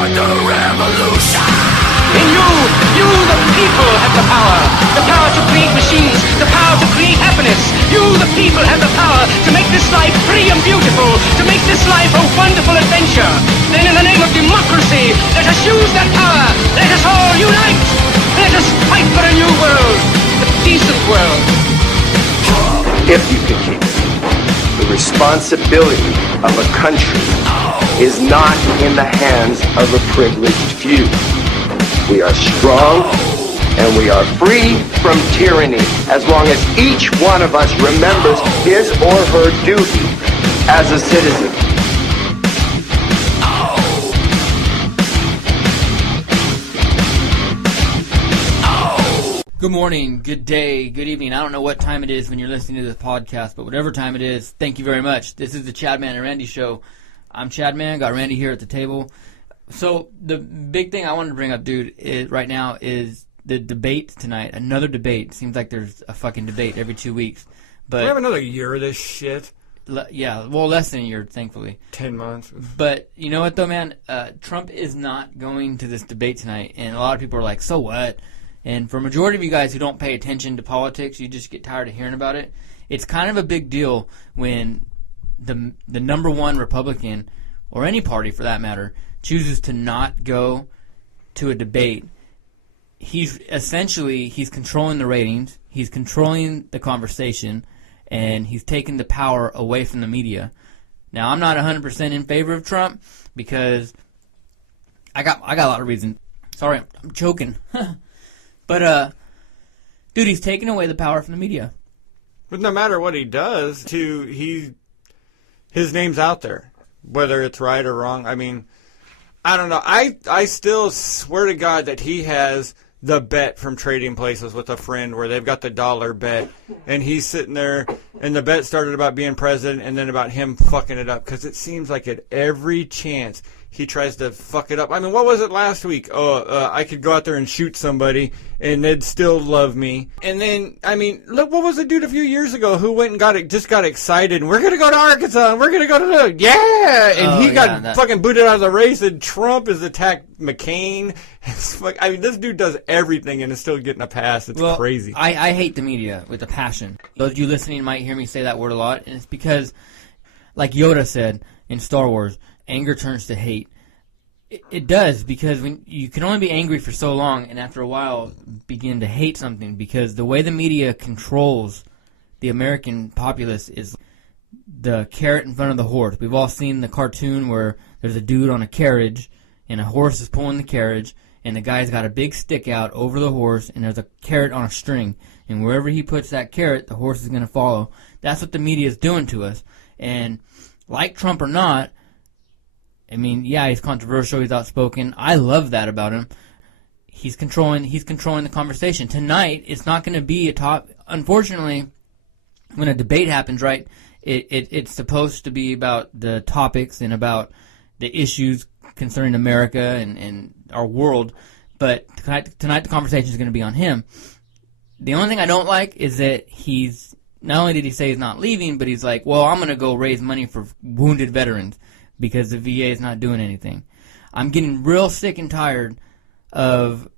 In you the people have the power to create machines, the power to create happiness. You the people have the power to make this life free and beautiful, to make this life a wonderful adventure. Then in the name of democracy, let us use that power. Let us all unite. Let us fight for a new world, a decent world. If you can keep it. The responsibility of a country is not in the hands of a privileged few. We are strong and we are free from tyranny as long as each one of us remembers his or her duty as a citizen. Good morning, good day, good evening. I don't know what time it is when you're listening to this podcast, but whatever time it is, thank you very much. This is the Chadman and Randy Show. I'm Chadman, got Randy here at the table. So the big thing I wanted to bring up, dude, right now is the debate tonight. Another debate. Seems like there's a fucking debate every 2 weeks. But we have another year of this shit. Yeah, well, less than a year, thankfully. 10 months. But you know what, though, man? Trump is not going to this debate tonight, and a lot of people are like, so what? And for a majority of you guys who don't pay attention to politics, you just get tired of hearing about it. It's kind of a big deal when the number one Republican, or any party for that matter, chooses to not go to a debate. He's controlling the ratings, he's controlling the conversation, and he's taking the power away from the media. Now, I'm not 100% in favor of Trump because I got a lot of reasons. Sorry, I'm choking. But, dude, he's taking away the power from the media. But no matter what he does, his name's out there, whether it's right or wrong. I mean, I don't know. I still swear to God that he has the bet from Trading Places with a friend where they've got the dollar bet, and he's sitting there, and the bet started about being president and then about him fucking it up, because it seems like at every chance he tries to fuck it up. I mean, what was it last week? I could go out there and shoot somebody, and they'd still love me. And then, I mean, look, what was the dude a few years ago who went and just got excited, and we're going to go to Arkansas, and we're going to go to the, yeah! And he got fucking booted out of the race, and Trump has attacked McCain. I mean, this dude does everything and is still getting a pass. It's crazy. I hate the media with a passion. Those of you listening might hear me say that word a lot, and it's because, like Yoda said in Star Wars, anger turns to hate. It does, because when you can only be angry for so long, and after a while begin to hate something, because the way the media controls the American populace is the carrot in front of the horse. We've all seen the cartoon where there's a dude on a carriage, and a horse is pulling the carriage, and the guy's got a big stick out over the horse, and there's a carrot on a string, and wherever he puts that carrot, the horse is going to follow. That's what the media is doing to us, and like Trump or not, I mean, yeah, he's controversial, he's outspoken. I love that about him. He's controlling the conversation. Tonight, it's not going to be a top. Unfortunately, when a debate happens, right, it's supposed to be about the topics and about the issues concerning America and our world. But tonight the conversation is going to be on him. The only thing I don't like is that he's, not only did he say he's not leaving, but he's like, well, I'm going to go raise money for wounded veterans, because the VA is not doing anything. I'm getting real sick and tired of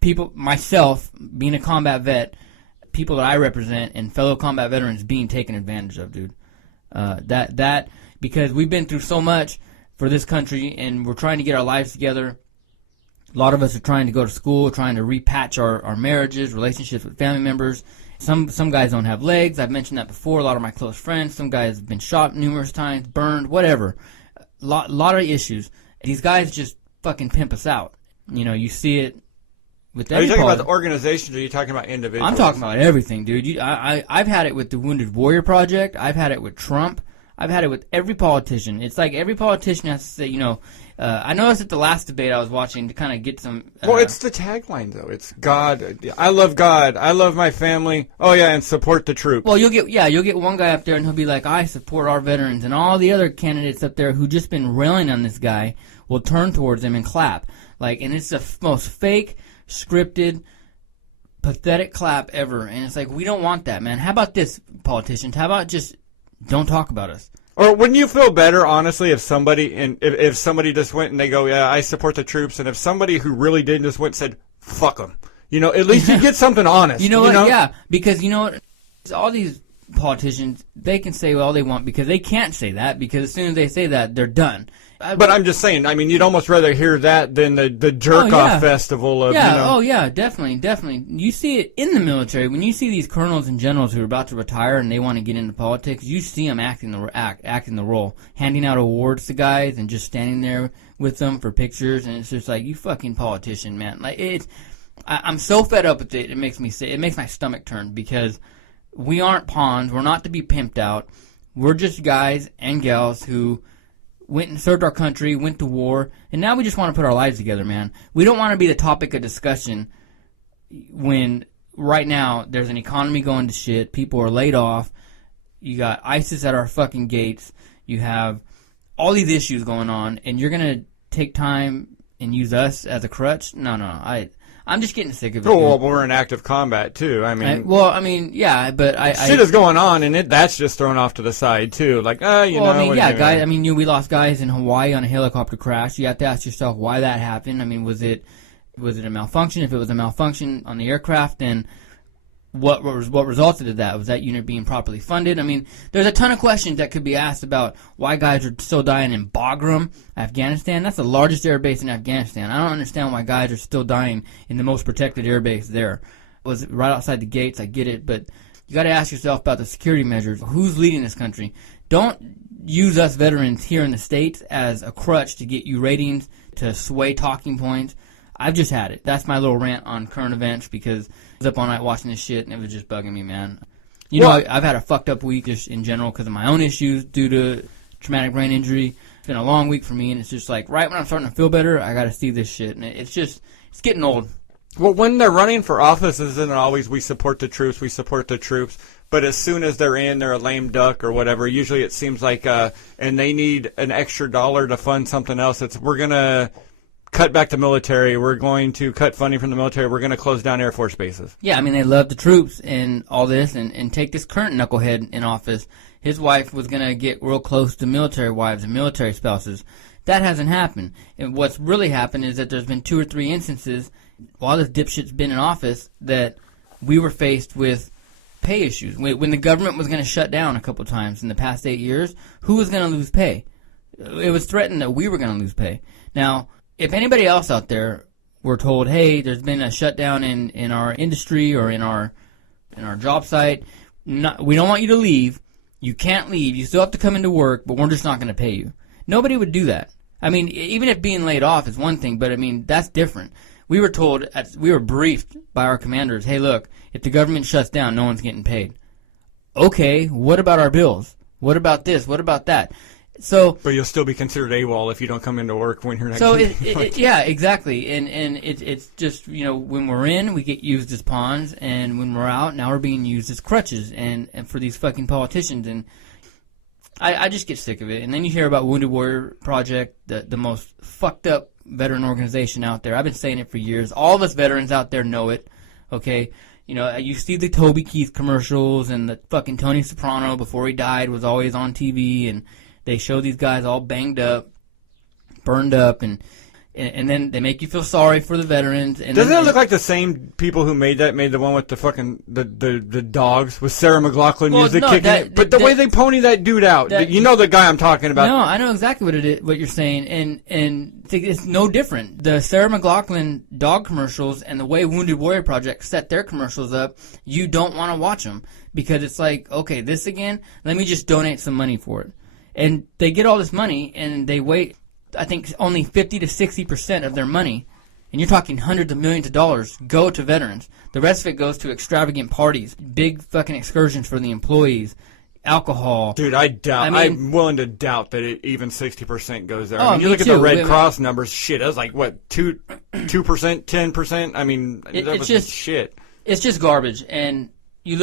people, myself, being a combat vet, people that I represent, and fellow combat veterans being taken advantage of, dude. Because we've been through so much for this country, and we're trying to get our lives together. A lot of us are trying to go to school, trying to repatch our marriages, relationships with family members. Some guys don't have legs. I've mentioned that before. A lot of my close friends. Some guys have been shot numerous times, burned, whatever. Lot of issues. These guys just fucking pimp us out. You know, you see it with every. Are you talking about the organizations, or are you talking about individuals? I'm talking about everything, dude. I've had it with the Wounded Warrior Project. I've had it with Trump. I've had it with every politician. It's like every politician has to say, you know, I noticed at the last debate I was watching to kind of get some... well, it's the tagline, though. It's God. I love God. I love my family. Oh, yeah, and support the troops. Well, you'll get one guy up there and he'll be like, I support our veterans. And all the other candidates up there who just been railing on this guy will turn towards him and clap. And it's the most fake, scripted, pathetic clap ever. And it's like, we don't want that, man. How about this, politicians? How about just don't talk about us? Or wouldn't you feel better, honestly, if somebody if somebody just went and they go, yeah, I support the troops, and if somebody who really didn't just went and said, fuck them, at least you get something honest. You know what? Yeah, because you know what? All these politicians, they can say all they want because they can't say that, because as soon as they say that, they're done. But I'm just saying, I mean, you'd almost rather hear that than the jerk-off festival of, Oh, yeah, definitely. You see it in the military. When you see these colonels and generals who are about to retire and they want to get into politics, you see them acting the role, handing out awards to guys and just standing there with them for pictures, and it's just like, you fucking politician, man. Like, I'm so fed up with it, it makes my stomach turn, because we aren't pawns. We're not to be pimped out. We're just guys and gals who went and served our country, went to war, and now we just want to put our lives together, man. We don't want to be the topic of discussion when right now there's an economy going to shit, people are laid off, you got ISIS at our fucking gates, you have all these issues going on, and you're going to take time and use us as a crutch? No, I'm just getting sick of it. Oh, well, we're in active combat, too. I mean... yeah, but shit is going on, and that's just thrown off to the side, too. Like, guys, we lost guys in Hawaii on a helicopter crash. You have to ask yourself why that happened. I mean, was it a malfunction? If it was a malfunction on the aircraft, then what resulted in that? Was that unit being properly funded? I mean, there's a ton of questions that could be asked about why guys are still dying in Bagram, Afghanistan. That's the largest air base in Afghanistan. I don't understand why guys are still dying in the most protected air base there. Was it right outside the gates? I get it, but you got to ask yourself about the security measures. Who's leading this country? Don't use us veterans here in the States as a crutch to get you ratings, to sway talking points. I've just had it. That's my little rant on current events, because I was up all night watching this shit and it was just bugging me, man. I've had a fucked up week just in general because of my own issues due to traumatic brain injury. It's been a long week for me, and it's just like right when I'm starting to feel better, I got to see this shit, and it's getting old. Well, when they're running for office, isn't it always we support the troops, but as soon as they're in, they're a lame duck or whatever. Usually it seems like, and they need an extra dollar to fund something else. We're going to cut back the military. We're going to cut funding from the military. We're going to close down Air Force bases. Yeah, I mean, they love the troops and all this, and take this current knucklehead in office. His wife was going to get real close to military wives and military spouses. That hasn't happened. And what's really happened is that there's been 2 or 3 instances while this dipshit's been in office that we were faced with pay issues. When the government was going to shut down a couple times in the past 8 years, who was going to lose pay? It was threatened that we were going to lose pay. Now, if anybody else out there were told, hey, there's been a shutdown in our industry or in our job site, we don't want you to leave. You can't leave. You still have to come into work, but we're just not going to pay you. Nobody would do that. I mean, even if being laid off is one thing, but I mean, that's different. We were briefed by our commanders, hey, look, if the government shuts down, no one's getting paid. Okay, what about our bills? What about this? What about that? But you'll still be considered AWOL if you don't come into work when you're not. Yeah, exactly, and it's just, when we're in, we get used as pawns, and when we're out, now we're being used as crutches, and for these fucking politicians, and I just get sick of it. And then you hear about Wounded Warrior Project, the most fucked up veteran organization out there. I've been saying it for years. All of us veterans out there know it. Okay, you see the Toby Keith commercials, and the fucking Tony Soprano before he died was always on TV, and they show these guys all banged up, burned up, and then they make you feel sorry for the veterans. And doesn't it look like the same people who made the one with the fucking the dogs with Sarah McLachlan music kicking it? But the way they pony that dude out, the guy I'm talking about. No, I know exactly what you're saying, and it's no different. The Sarah McLachlan dog commercials and the way Wounded Warrior Project set their commercials up, you don't want to watch them because it's like, okay, this again. Let me just donate some money for it. And they get all this money, and they wait, I think, only 50 to 60% of their money, and you're talking hundreds of millions of dollars, go to veterans. The rest of it goes to extravagant parties, big fucking excursions for the employees, alcohol. Dude, I'm willing to doubt that even 60% goes there. You look at the Red Cross numbers, shit, that was like, what, 2%, 10%? I mean, that was just shit. It's just garbage, and you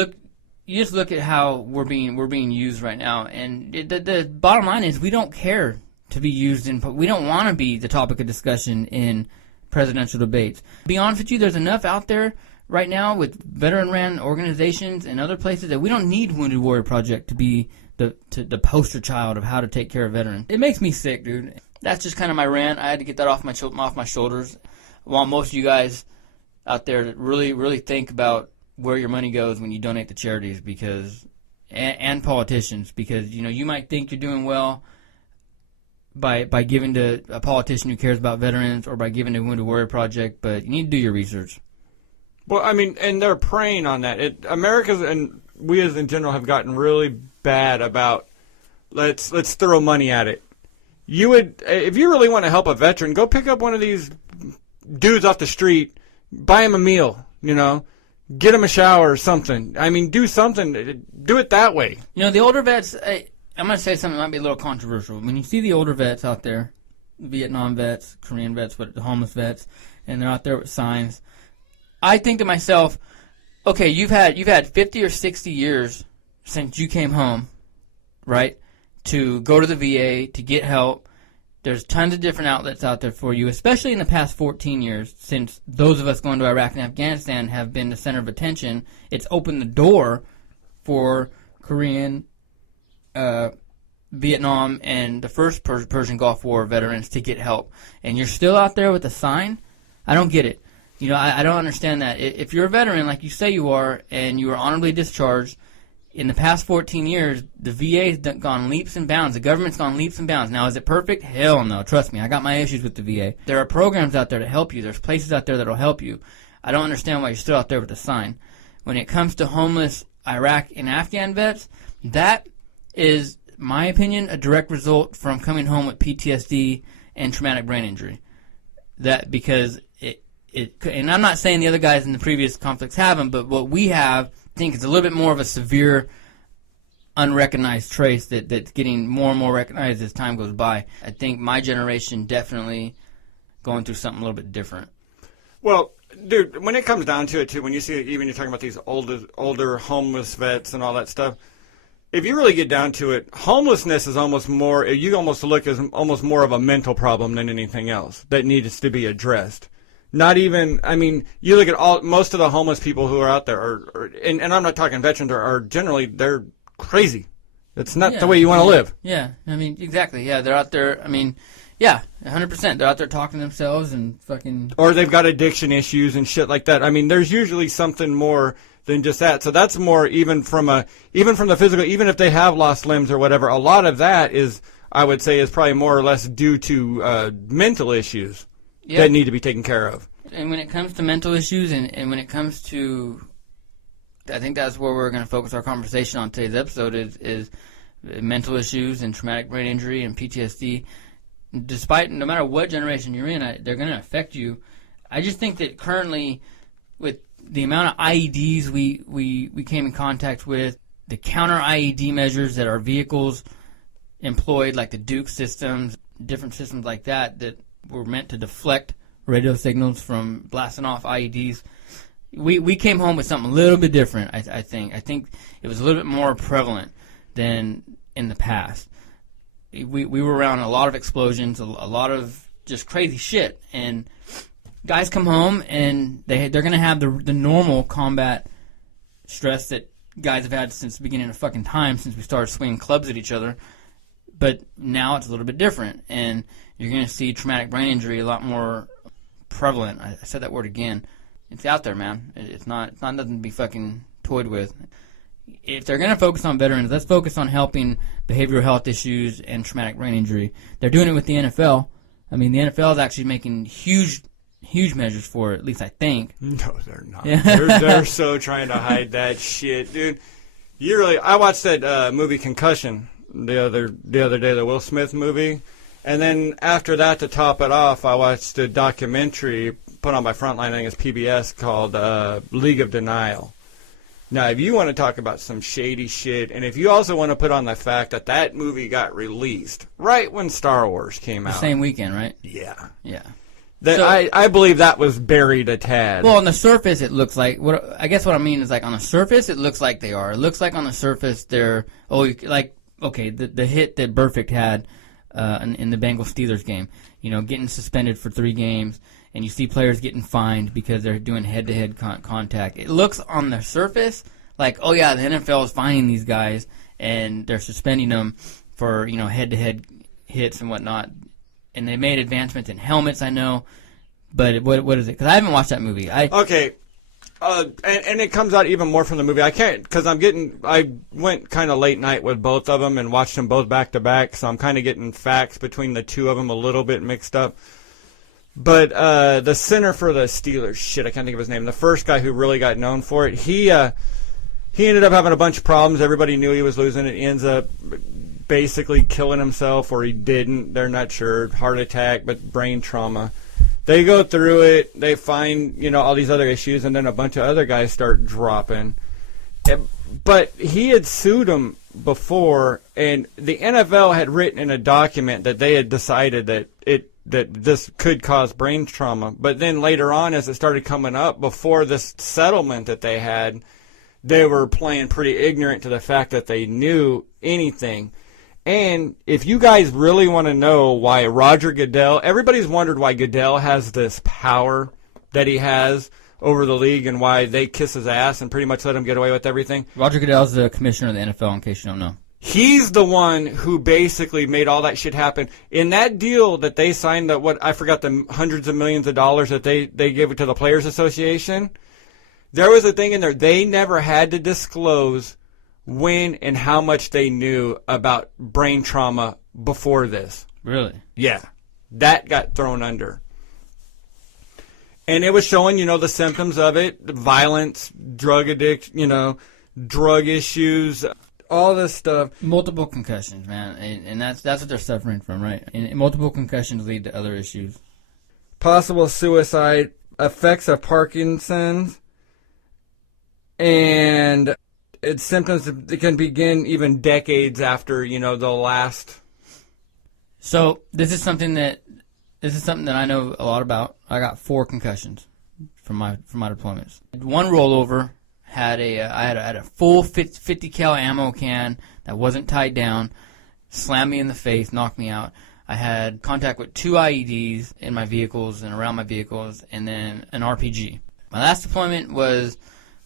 just look at how we're being used right now, and the bottom line is we don't care to be used we don't want to be the topic of discussion in presidential debates. To be honest with you, there's enough out there right now with veteran-ran organizations and other places that we don't need Wounded Warrior Project to be the poster child of how to take care of veterans. It makes me sick, dude. That's just kind of my rant. I had to get that off my shoulders. I want most of you guys out there to really, really think about where your money goes when you donate to charities, because and politicians, because you might think you're doing well by giving to a politician who cares about veterans, or by giving to Wounded Warrior Project, but you need to do your research. Well, I mean, and they're preying on that. America's, and we as in general, have gotten really bad about let's throw money at it. You would, if you really want to help a veteran, go pick up one of these dudes off the street, buy him a meal, get him a shower or something. I mean, do something. Do it that way. The older vets, I'm going to say something that might be a little controversial. When you see the older vets out there, Vietnam vets, Korean vets, the homeless vets, and they're out there with signs, I think to myself, okay, you've had 50 or 60 years since you came home, right, to go to the VA, to get help. There's tons of different outlets out there for you, especially in the past 14 years, since those of us going to Iraq and Afghanistan have been the center of attention. It's opened the door for Korean, Vietnam, and the first Persian Gulf War veterans to get help. And you're still out there with a sign? I don't get it. I don't understand that. If you're a veteran, like you say you are, and you were honorably discharged, in the past 14 years, the VA's gone leaps and bounds. The government's gone leaps and bounds. Now, is it perfect? Hell no. Trust me, I got my issues with the VA. There are programs out there to help you. There's places out there that will help you. I don't understand why you're still out there with a sign. When it comes to homeless Iraq and Afghan vets, that is, my opinion, a direct result from coming home with PTSD and traumatic brain injury. That because and I'm not saying the other guys in the previous conflicts haven't, but what we have, I think, is a little bit more of a severe, unrecognized trace that's getting more and more recognized as time goes by. I think my generation definitely going through something a little bit different. Well, dude, when it comes down to it, too, when you see, even you're talking about these older homeless vets and all that stuff, if you really get down to it, homelessness is almost more, you almost look as almost more of a mental problem than anything else that needs to be addressed. Not even, I mean, you look at most of the homeless people who are out there, and I'm not talking veterans, are generally, they're crazy. It's not the way you want to live. Yeah, I mean, exactly. Yeah, they're out there, I mean, yeah, 100%. They're out there talking to themselves and fucking... Or they've got addiction issues and shit like that. I mean, there's usually something more than just that. So that's more even from the physical, even if they have lost limbs or whatever, a lot of that is, I would say, is probably more or less due to mental issues. Yep. That need to be taken care of. And when it comes to mental issues and when it comes to, I think that's where we're going to focus our conversation on today's episode is mental issues and traumatic brain injury and PTSD. Despite, no matter what generation you're in, they're going to affect you. I just think that currently, with the amount of IEDs we came in contact with, the counter IED measures that our vehicles employed, like the Duke systems, different systems like that were meant to deflect radio signals from blasting off IEDs. We came home with something a little bit different, I think. I think it was a little bit more prevalent than in the past. We were around a lot of explosions, a lot of just crazy shit. And guys come home and they're going to have the normal combat stress that guys have had since the beginning of fucking time, since we started swinging clubs at each other. But now it's a little bit different, and you're going to see traumatic brain injury a lot more prevalent. I said that word again. It's out there, man. It's not nothing to be fucking toyed with. If they're going to focus on veterans, let's focus on helping behavioral health issues and traumatic brain injury. They're doing it with the NFL. I mean, the NFL is actually making huge measures for it, at least I think. No, they're not. Yeah. They're so trying to hide that shit, dude. I watched that movie Concussion the other day, the Will Smith movie, and then after that, to top it off, I watched a documentary put on by Frontline, I think it's PBS, called League of Denial. Now, if you want to talk about some shady shit, and if you also want to put on the fact that movie got released right when Star Wars came out. The same weekend, right? Yeah. Yeah. I believe that was buried a tad. Well, on the surface, it looks like, I guess what I mean is, like, on the surface, it looks like they are. It looks like on the surface they're, the hit that Burfict had in the Bengals-Steelers game, getting suspended for 3 games, and you see players getting fined because they're doing head-to-head contact. It looks on the surface like, oh yeah, the NFL is fining these guys, and they're suspending them for head-to-head hits and whatnot. And they made advancements in helmets, I know. But what is it? Because I haven't watched that movie. Okay. And it comes out even more from the movie. I can't, because I went kind of late night with both of them and watched them both back to back, so I'm kind of getting facts between the two of them a little bit mixed up. But the center for the Steelers, shit, I can't think of his name. The first guy who really got known for it, he ended up having a bunch of problems. Everybody knew he was losing it. He ends up basically killing himself, or he didn't. They're not sure. Heart attack, but brain trauma. They go through it. They find, all these other issues, and then a bunch of other guys start dropping. But he had sued him before, and the NFL had written in a document that they had decided that this could cause brain trauma. But then later on, as it started coming up, before this settlement that they had, they were playing pretty ignorant to the fact that they knew anything. And if you guys really want to know why Roger Goodell, everybody's wondered why Goodell has this power that he has over the league and why they kiss his ass and pretty much let him get away with everything. Roger Goodell's the commissioner of the NFL, in case you don't know. He's the one who basically made all that shit happen. In that deal that they signed, I forgot the hundreds of millions of dollars that they gave it to the Players Association, there was a thing in there. They never had to disclose when and how much they knew about brain trauma before this. Really? Yeah. That got thrown under. And it was showing, the symptoms of it, violence, drug addiction, drug issues, all this stuff. Multiple concussions, man. And that's what they're suffering from, right? And multiple concussions lead to other issues. Possible suicide, effects of Parkinson's, and its symptoms that can begin even decades after, the last. So this is something that I know a lot about. I got 4 concussions from my deployments. One rollover I had a full 50 cal ammo can that wasn't tied down, slammed me in the face, knocked me out. I had contact with 2 IEDs in my vehicles and around my vehicles, and then an RPG. My last deployment was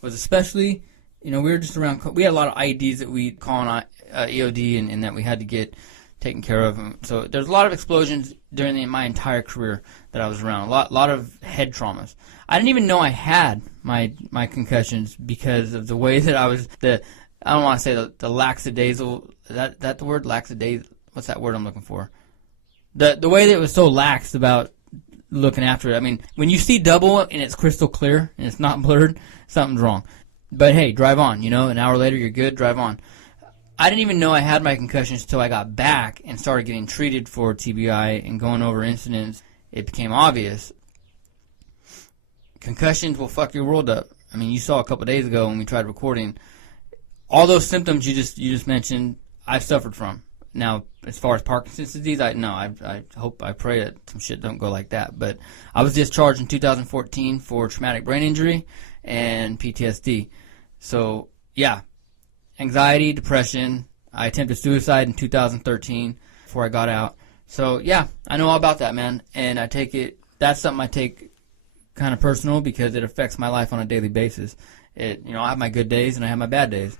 especially. We were just around. We had a lot of IEDs that we call on EOD and that we had to get taken care of. So there's a lot of explosions during my entire career that I was around. A lot of head traumas. I didn't even know I had my concussions because of the way that I was. I don't want to say the lackadaisical. Is that the word? Lackadaisical. What's that word I'm looking for? The way that it was so lax about looking after it. I mean, when you see double and it's crystal clear and it's not blurred, something's wrong. But hey, drive on, an hour later you're good, drive on. I didn't even know I had my concussions until I got back and started getting treated for TBI and going over incidents. It became obvious. Concussions will fuck your world up. I mean, you saw a couple days ago when we tried recording. All those symptoms you just mentioned, I've suffered from. Now, as far as Parkinson's disease, I pray that some shit don't go like that. But I was discharged in 2014 for traumatic brain injury and PTSD. So, yeah, anxiety, depression. I attempted suicide in 2013 before I got out. So, yeah, I know all about that, man. And that's something I take kind of personal because it affects my life on a daily basis. I have my good days and I have my bad days.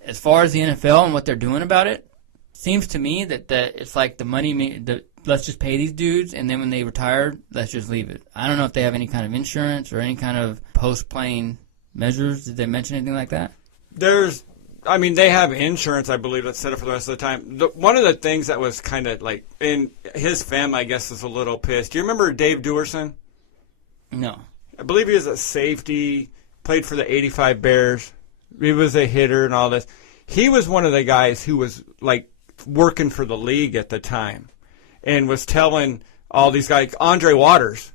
As far as the NFL and what they're doing about it, seems to me that it's like the money, let's just pay these dudes, and then when they retire, let's just leave it. I don't know if they have any kind of insurance or any kind of post-playing measures. Did they mention anything like that? They have insurance, I believe, that's set up for the rest of the time. One of the things that was kind of like, in his fam, I guess, is a little pissed. Do you remember Dave Duerson? No. I believe he was a safety, played for the 85 Bears. He was a hitter and all this. He was one of the guys who was, like, working for the league at the time and was telling all these guys, Andre Waters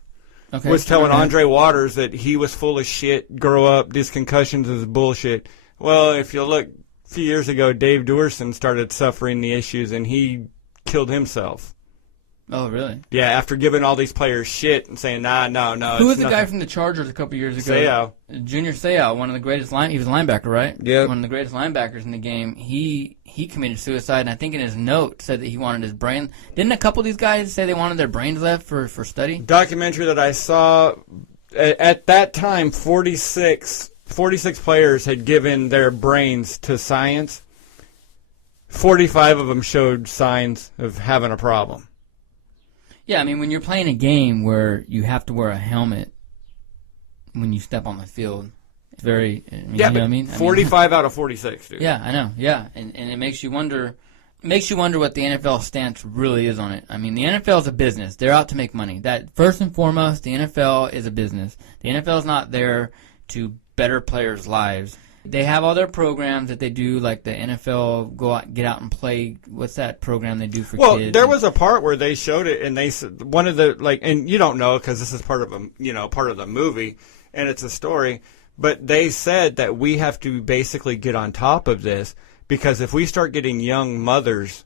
Andre Waters that he was full of shit, grow up, these concussions is bullshit. Well, if you look, a few years ago, Dave Duerson started suffering the issues and he killed himself. Oh, really? Yeah, after giving all these players shit and saying, no. Who was the guy from the Chargers a couple years ago? Seau. Junior Seau, one of the greatest he was a linebacker, right? Yeah. One of the greatest linebackers in the game. He committed suicide, and I think in his note said that he wanted his brain. Didn't a couple of these guys say they wanted their brains left for study? Documentary that I saw, at that time, 46 players had given their brains to science. 45 of them showed signs of having a problem. Yeah, I mean, when you're playing a game where you have to wear a helmet when you step on the field, it's very, I mean, Yeah, you know but what I mean? 45 out of 46, dude. Yeah, I know. Yeah, and it makes you wonder. Makes you wonder what the NFL stance really is on it. I mean, the NFL is a business. They're out to make money. That first and foremost, the NFL is a business. The NFL is not there to better players' lives. They have all their programs that they do, like the NFL get out and play. What's that program they do for kids? Well, there was a part where they showed it, and they said one of the and you don't know because this is part of the movie, and it's a story. But they said that we have to basically get on top of this. Because if we start getting young mothers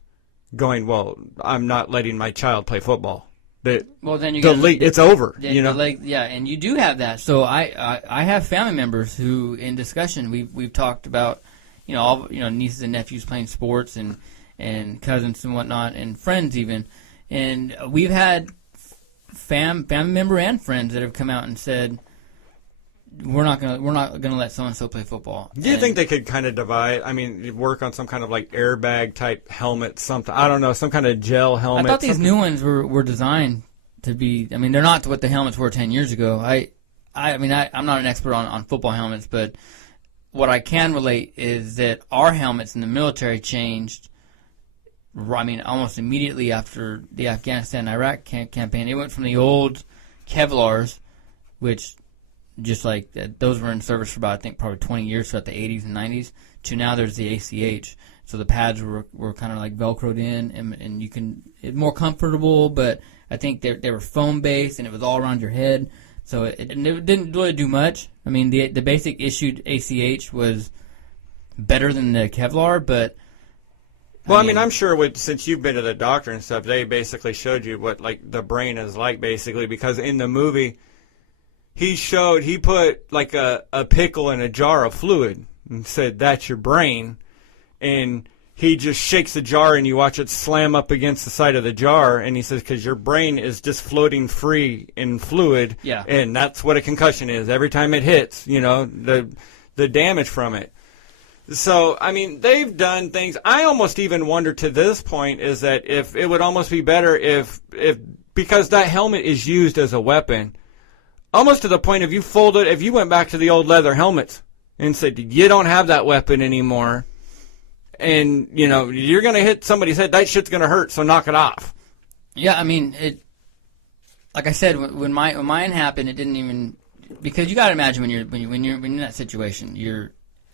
going, well, I'm not letting my child play football. Then it's over. And you do have that. So I have family members who, in discussion, we've talked about, nieces and nephews playing sports and cousins and whatnot and friends even, and we've had family member and friends that have come out and said, we're not gonna let so and so play football. Do you think they could kind of divide? I mean, work on some kind of like airbag type helmet, something. I don't know, some kind of gel helmet. I thought these new ones were designed to be. I mean, they're not what the helmets were 10 years ago. I'm not an expert on football helmets, but what I can relate is that our helmets in the military changed. I mean, almost immediately after the Afghanistan-Iraq campaign, it went from the old Kevlars, which just like those were in service for about, I think, probably 20 years throughout the 80s and 90s, to now there's the ACH. So the pads were kind of like Velcroed in, and you can, it's more comfortable, but I think they were foam-based, and it was all around your head. So it didn't really do much. I mean, the basic issued ACH was better than the Kevlar, but... Well, I mean, I'm sure since you've been to the doctor and stuff, they basically showed you what like the brain is like, basically, because in the movie... He put like a pickle in a jar of fluid and said, that's your brain. And he just shakes the jar and you watch it slam up against the side of the jar. And he says, because your brain is just floating free in fluid. Yeah. And that's what a concussion is. Every time it hits, the damage from it. So, I mean, they've done things. I almost even wonder to this point is that if it would almost be better if because that helmet is used as a weapon. Almost to the point if you went back to the old leather helmets and said, you don't have that weapon anymore, and, you're going to hit somebody's head, that shit's going to hurt, so knock it off. Yeah, I mean, like I said, when mine happened, it didn't even, because you got to imagine when you're in that situation,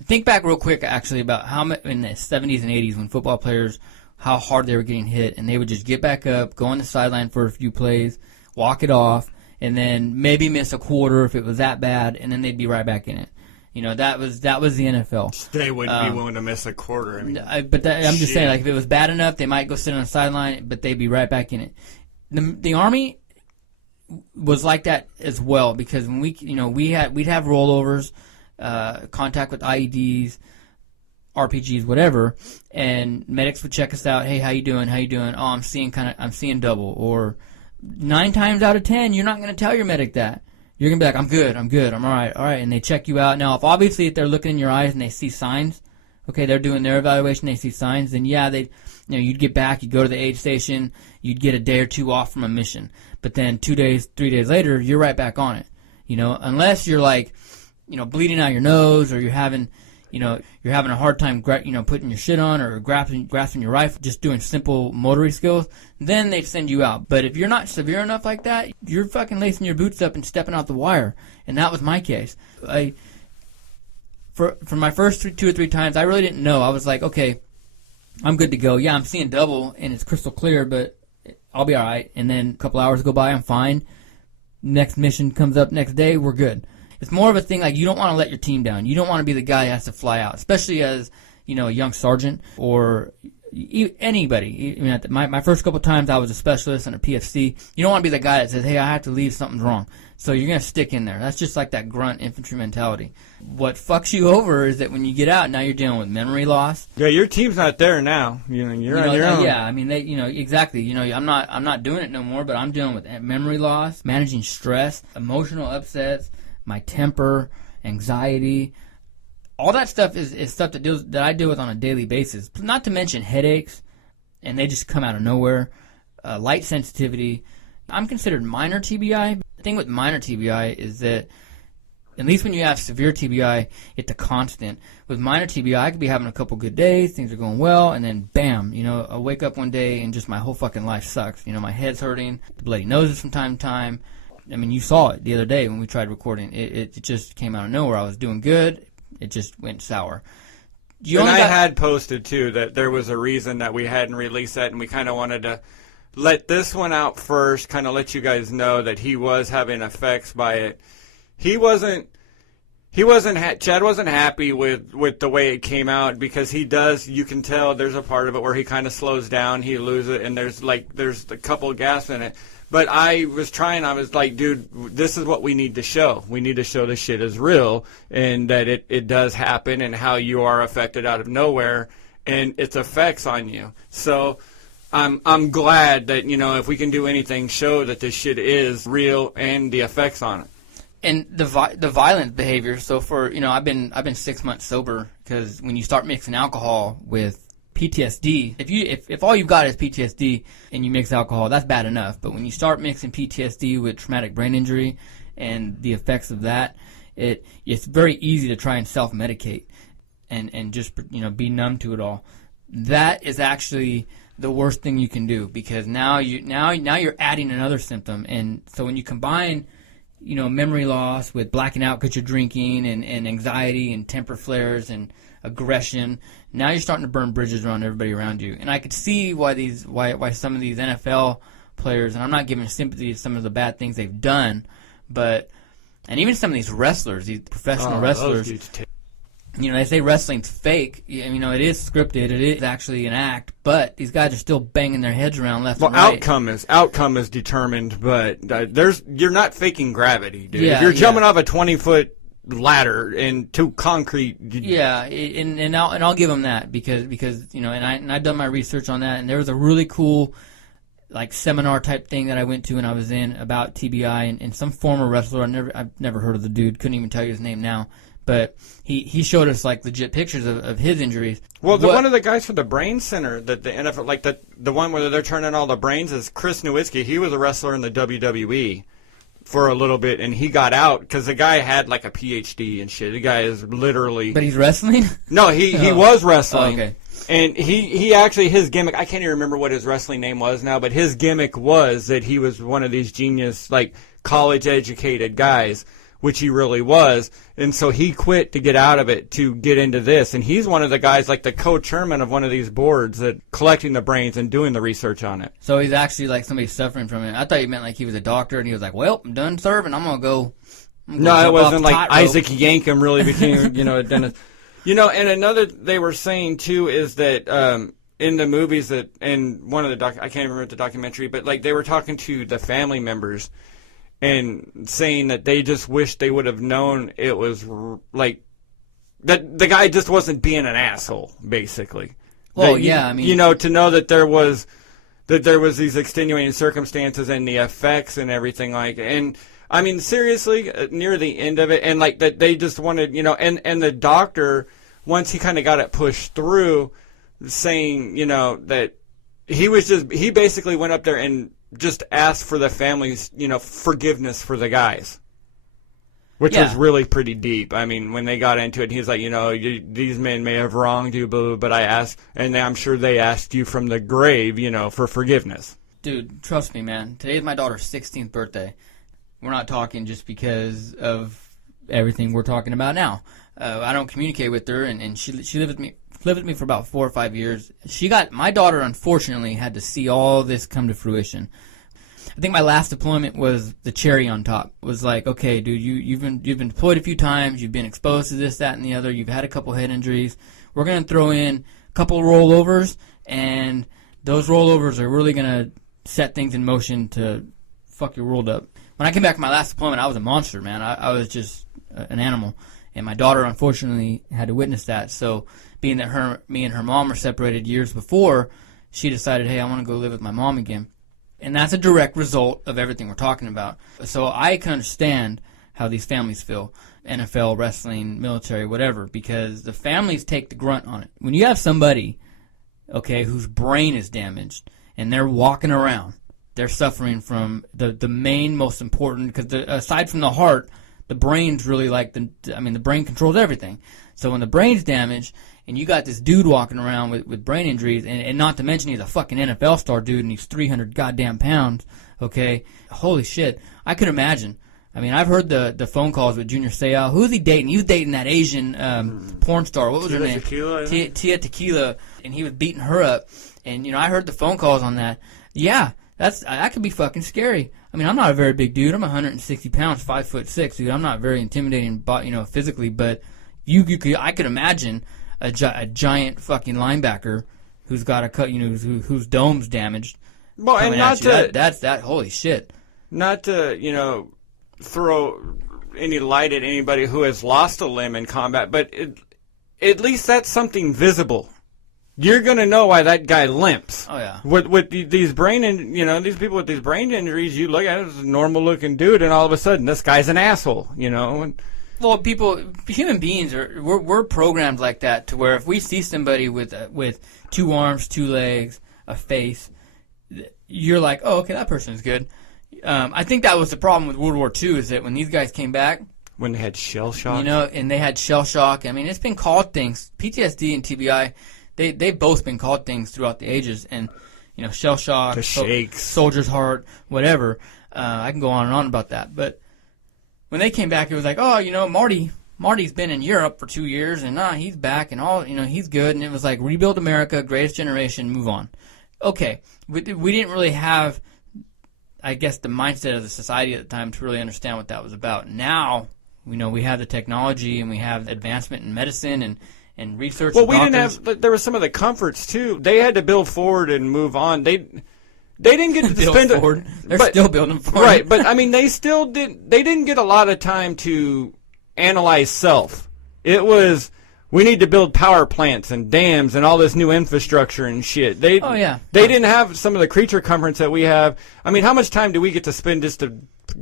think back real quick, actually, about how in the 70s and 80s when football players, how hard they were getting hit, and they would just get back up, go on the sideline for a few plays, walk it off, and then maybe miss a quarter if it was that bad, and then they'd be right back in it. That was the NFL. They wouldn't be willing to miss a quarter. I mean, I'm just saying, like if it was bad enough, they might go sit on the sideline, but they'd be right back in it. The Army was like that as well, because when we'd have rollovers, contact with IEDs, RPGs, whatever, and medics would check us out. Hey, how you doing? How you doing? Oh, I'm seeing double, or 9 times out of 10, you're not going to tell your medic that. You're going to be like, I'm good, I'm all right, and they check you out. Now, if they're looking in your eyes and they see signs, okay, they're doing their evaluation, they see signs, then yeah, you'd get back, you'd go to the aid station, you'd get a day or two off from a mission. But then 2 days, 3 days later, you're right back on it. Unless you're like, bleeding out your nose, or you're having a hard time, putting your shit on, or grasping your rifle, just doing simple motory skills, then they send you out. But if you're not severe enough like that, you're fucking lacing your boots up and stepping out the wire. And that was my case. For my first 2 or 3 times, I really didn't know. I was like, okay, I'm good to go. Yeah, I'm seeing double, and it's crystal clear, but I'll be all right. And then a couple hours go by, I'm fine. Next mission comes up next day, we're good. It's more of a thing like you don't want to let your team down. You don't want to be the guy who has to fly out, especially as, a young sergeant or anybody. My first couple times I was a specialist and a PFC. You don't want to be the guy that says, hey, I have to leave, something's wrong. So you're going to stick in there. That's just like that grunt infantry mentality. What fucks you over is that when you get out, now you're dealing with memory loss. Yeah, your team's not there now. You're on your own. Yeah, I mean, exactly. I'm not doing it no more, but I'm dealing with memory loss, managing stress, emotional upsets, my temper, anxiety. all that stuff is stuff that I deal with on a daily basis. Not to mention headaches, and they just come out of nowhere. Light sensitivity. I'm considered minor TBI. The thing with minor TBI is that, at least when you have severe TBI, it's a constant. With minor TBI, I could be having a couple good days, things are going well, and then bam, I wake up one day and just my whole fucking life sucks. My head's hurting, the bloody noses from time to time. I mean, you saw it the other day when we tried recording. It just came out of nowhere. I was doing good. It just went sour. I had posted, too, that there was a reason that we hadn't released that, and we kind of wanted to let this one out first, kind of let you guys know that he was having effects by it. Chad wasn't happy with the way it came out, because you can tell there's a part of it where he kind of slows down, he loses it, and there's a couple of gaps in it. But I was like, dude, this is what we need to show. We need to show this shit is real, and that it does happen, and how you are affected out of nowhere, and its effects on you. So I'm glad that, if we can do anything, show that this shit is real and the effects on it. And the violent behavior. So I've been 6 months sober, because when you start mixing alcohol with PTSD, if all you've got is PTSD and you mix alcohol, that's bad enough. But when you start mixing PTSD with traumatic brain injury and the effects of that, it's very easy to try and self-medicate and just be numb to it all. That is actually the worst thing you can do, because now you're adding another symptom. And so when you combine memory loss with blacking out because you're drinking, and anxiety and temper flares and aggression, now you're starting to burn bridges around everybody around you. And I could see why some of these NFL players, and I'm not giving sympathy to some of the bad things they've done, and even some of these wrestlers, these professional wrestlers, they say wrestling's fake. It is scripted. It is actually an act. But these guys are still banging their heads around left and right. Outcome is determined, but you're not faking gravity, dude. Yeah, if you're jumping off a 20-foot ladder into concrete. And I'll give them that, because and I've done my research on that, and there was a really cool seminar type thing that I went to when I was in about TBI, and some former wrestler. I've never heard of the dude. Couldn't even tell you his name now. But he showed us legit pictures of his injuries. Well, one of the guys from the Brain Center that the NFL, the one where they're turning all the brains, is Chris Nowinski. He was a wrestler in the WWE for a little bit, and he got out because the guy had a PhD and shit. The guy is literally. But he's wrestling? No, he was wrestling. Oh, okay. And he actually, his gimmick, I can't even remember what his wrestling name was now, but his gimmick was that he was one of these genius, college educated guys, which he really was. And so he quit to get out of it to get into this. And he's one of the guys, the co-chairman of one of these boards that collecting the brains and doing the research on it. So he's actually somebody suffering from it. I thought you meant he was a doctor and he was well, I'm done serving. I'm going to go. No, it wasn't Isaac Yankem really became, a dentist. And another they were saying too is that in the movies and one of the I can't remember the documentary, but they were talking to the family members and saying that they just wish they would have known it was that the guy just wasn't being an asshole, basically. Well, to know that there was these extenuating circumstances and the effects and everything and I mean, seriously, near the end of it, and that they just wanted, and the doctor, once he kind of got it pushed through, saying, that he basically went up there and just asked for the family's, forgiveness for the guys, which was really pretty deep. I mean, when they got into it, he's like, these men may have wronged you, but I asked, and I'm sure they asked you from the grave, for forgiveness. Dude, trust me, man. Today is my daughter's 16th birthday. We're not talking just because of everything we're talking about now. I don't communicate with her, and she lived with me for about 4 or 5 years. My daughter, unfortunately, had to see all this come to fruition. I think my last deployment was the cherry on top. It was okay, dude, you've been deployed a few times, you've been exposed to this, that, and the other, you've had a couple head injuries. We're going to throw in a couple rollovers, and those rollovers are really going to set things in motion to fuck your world up. When I came back from my last deployment, I was a monster, man. I was just an animal. And my daughter, unfortunately, had to witness that. So being that me and her mom were separated years before, she decided, hey, I want to go live with my mom again. And that's a direct result of everything we're talking about. So I can understand how these families feel. NFL, wrestling, military, whatever, because the families take the grunt on it. When you have somebody, okay, whose brain is damaged and they're walking around, they're suffering from the main, most important, because aside from the heart, the brain's really like the brain controls everything. So when the brain's damaged and you got this dude walking around with brain injuries, and not to mention he's a fucking NFL star dude and he's 300 goddamn pounds, okay, holy shit, I could imagine. I mean, I've heard the phone calls with Junior Seau. Who's he dating? He was dating that Asian porn star. What was her name? Tia Tequila, and he was beating her up. And, I heard the phone calls on that. Yeah, that could be fucking scary. I mean, I'm not a very big dude. I'm 160 pounds, 5'6", dude. I'm not very intimidating, physically. But I could imagine a giant fucking linebacker who's got a cut, whose dome's damaged. Well, and not to that's holy shit. Not to throw any light at anybody who has lost a limb in combat, but at least that's something visible. You're gonna know why that guy limps. Oh yeah. With these brain these people with these brain injuries, you look at it as a normal looking dude, and all of a sudden this guy's an asshole. Well, human beings we're programmed like that, to where if we see somebody with 2 arms, 2 legs, a face, you're like, oh, okay, that person's good. I think that was the problem with World War II, is that when these guys came back, when they had shell shock, and they had shell shock. I mean, it's been called things. PTSD and TBI, they've both been called things throughout the ages, and shell shock, the shakes, soldier's heart, whatever. I can go on and on about that, but when they came back, it was like, oh, Marty's been in Europe for 2 years, and he's back, and all, he's good, and it was like, rebuild America, greatest generation, move on. Okay, we didn't really have, I guess, the mindset of the society at the time to really understand what that was about. Now, we have the technology, and we have advancement in medicine and research. Well, we didn't have. There were some of the comforts too. They had to build forward and move on. They didn't get to spend. They're still building forward, right? But I mean, they didn't get a lot of time to analyze self. It was, we need to build power plants and dams and all this new infrastructure and shit. They didn't have some of the creature comforts that we have. I mean, how much time do we get to spend just to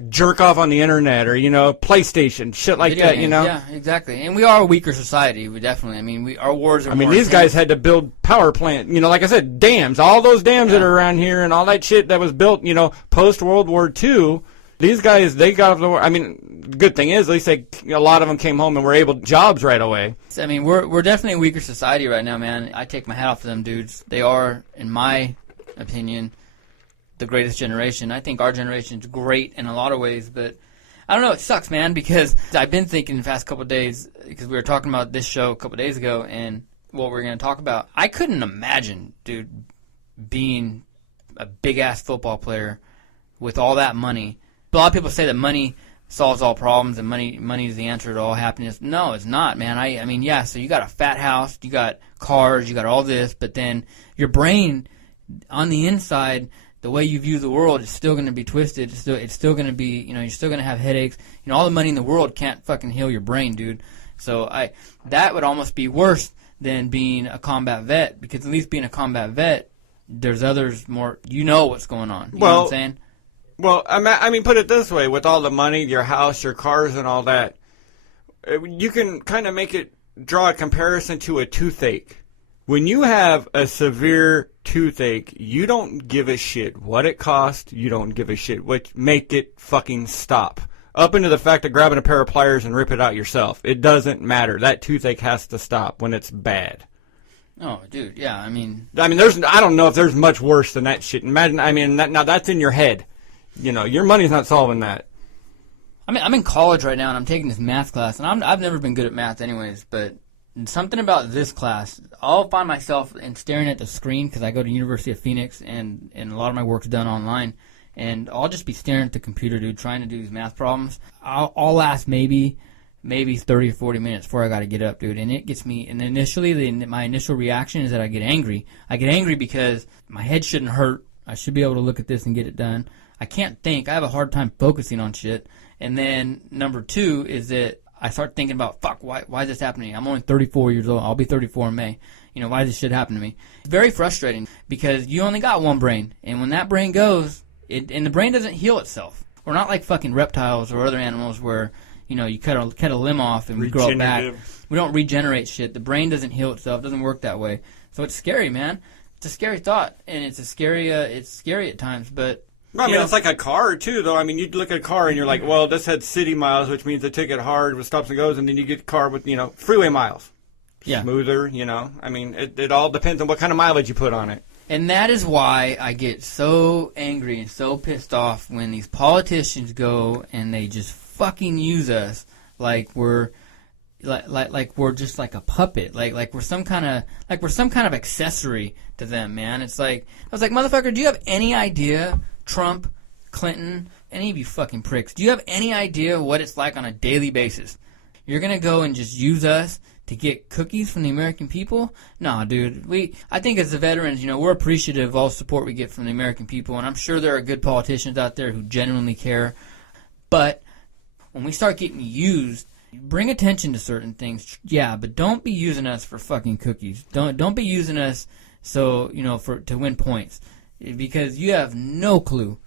jerk off on the internet or PlayStation, shit like that? Yeah, exactly. And we are a weaker society. We definitely. I mean, our wars are. I mean, these guys had to build power plant. Like I said, dams. All those dams that are around here and all that shit that was built. Post World War II. These guys, they got off the war. I mean, the good thing is, at least a lot of them came home and were able jobs right away. I mean, we're definitely a weaker society right now, man. I take my hat off to them dudes. They are, in my opinion, the greatest generation. I think our generation's great in a lot of ways, but I don't know. It sucks, man, because I've been thinking the past couple of days, because we were talking about this show a couple of days ago and what we're going to talk about. I couldn't imagine, dude, being a big-ass football player with all that money. A lot of people say that money solves all problems and money is the answer to all happiness. No, it's not, man. I mean, yeah, so you got a fat house, you got cars, you got all this, but then your brain on the inside, the way you view the world is still going to be twisted. It's still going to be, you're still going to have headaches. All the money in the world can't fucking heal your brain, dude. So that would almost be worse than being a combat vet, because at least being a combat vet, there's others more, what's going on. You know what I'm saying? Well, I mean, put it this way. With all the money, your house, your cars, and all that, you can kind of draw a comparison to a toothache. When you have a severe toothache, you don't give a shit what it costs. You don't give a shit make it fucking stop. Up into the fact of grabbing a pair of pliers and rip it out yourself. It doesn't matter. That toothache has to stop when it's bad. Oh, dude, yeah, I mean, I don't know if there's much worse than that shit. Imagine, now that's in your head. Your money's not solving that. I mean, I'm in college right now, and I'm taking this math class, and I've never been good at math anyways, but something about this class, I'll find myself staring at the screen, because I go to University of Phoenix, and a lot of my work's done online, and I'll just be staring at the computer, dude, trying to do these math problems. I'll last maybe 30 or 40 minutes before I got to get up, dude, and it gets me, and initially, my initial reaction is that I get angry. I get angry because my head shouldn't hurt. I should be able to look at this and get it done. I can't think. I have a hard time focusing on shit. And then number 2 is that I start thinking about, fuck, why is this happening? I'm only 34 years old. I'll be 34 in May. Why does this shit happen to me? It's very frustrating because you only got one brain. And when that brain goes, and the brain doesn't heal itself. We're not like fucking reptiles or other animals where, you cut a limb off and we grow it back. We don't regenerate shit. The brain doesn't heal itself. It doesn't work that way. So it's scary, man. It's a scary thought, and it's scary at times. But I mean, it's like a car too, though. I mean, you look at a car and you're like, well, this had city miles, which means they take it hard with stops and goes, and then you get a car with freeway miles, smoother. I mean, it all depends on what kind of mileage you put on it. And that is why I get so angry and so pissed off when these politicians go and they just fucking use us like we're we're just like a puppet, like we're some kind of accessory to them, man. It's like I was like, motherfucker, do you have any idea, Trump, Clinton, any of you fucking pricks, do you have any idea what it's like on a daily basis? You're gonna go and just use us to get cookies from the American people? Nah, dude. I think as the veterans, we're appreciative of all the support we get from the American people, and I'm sure there are good politicians out there who genuinely care. But when we start getting used, bring attention to certain things. Yeah, but don't be using us for fucking cookies. Don't be using us to win points, because you have no clue.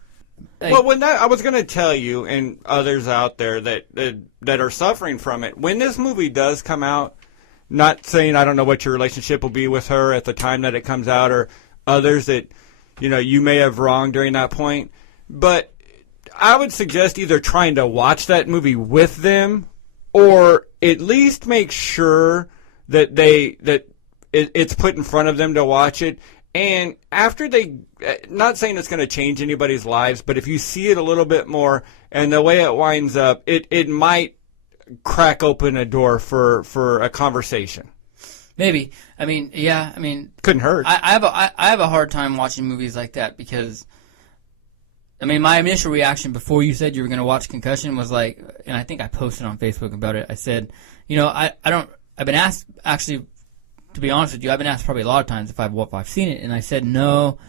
Well, I was going to tell you and others out there that are suffering from it, when this movie does come out, not saying I don't know what your relationship will be with her at the time that it comes out, or others that you may have wronged during that point, but I would suggest either trying to watch that movie with them, or at least make sure that it's put in front of them to watch it. And after not saying it's going to change anybody's lives, but if you see it a little bit more and the way it winds up, it might crack open a door for a conversation. Maybe. I mean, yeah. I mean, couldn't hurt. I have a hard time watching movies like that because, I mean, my initial reaction before you said you were going to watch Concussion was like, and I think I posted on Facebook about it. I said, I've been asked, actually, to be honest with you, I've been asked probably a lot of times if I've seen it, and I said no.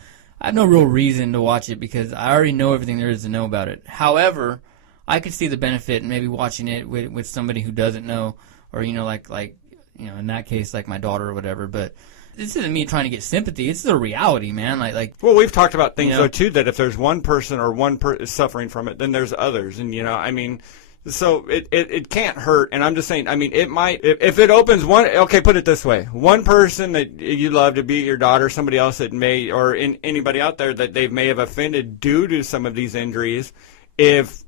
I have no real reason to watch it because I already know everything there is to know about it. However, I could see the benefit in maybe watching it with somebody who doesn't know, or in that case, like my daughter or whatever. But this isn't me trying to get sympathy. It's a reality, man. Well, we've talked about things though too, that if there's one person or one is suffering from it, then there's others, and I mean. So it can't hurt, and I'm just saying, I mean, it might, if it opens put it this way, one person that you love to be your daughter, somebody else that may, or anybody out there that they may have offended due to some of these injuries, if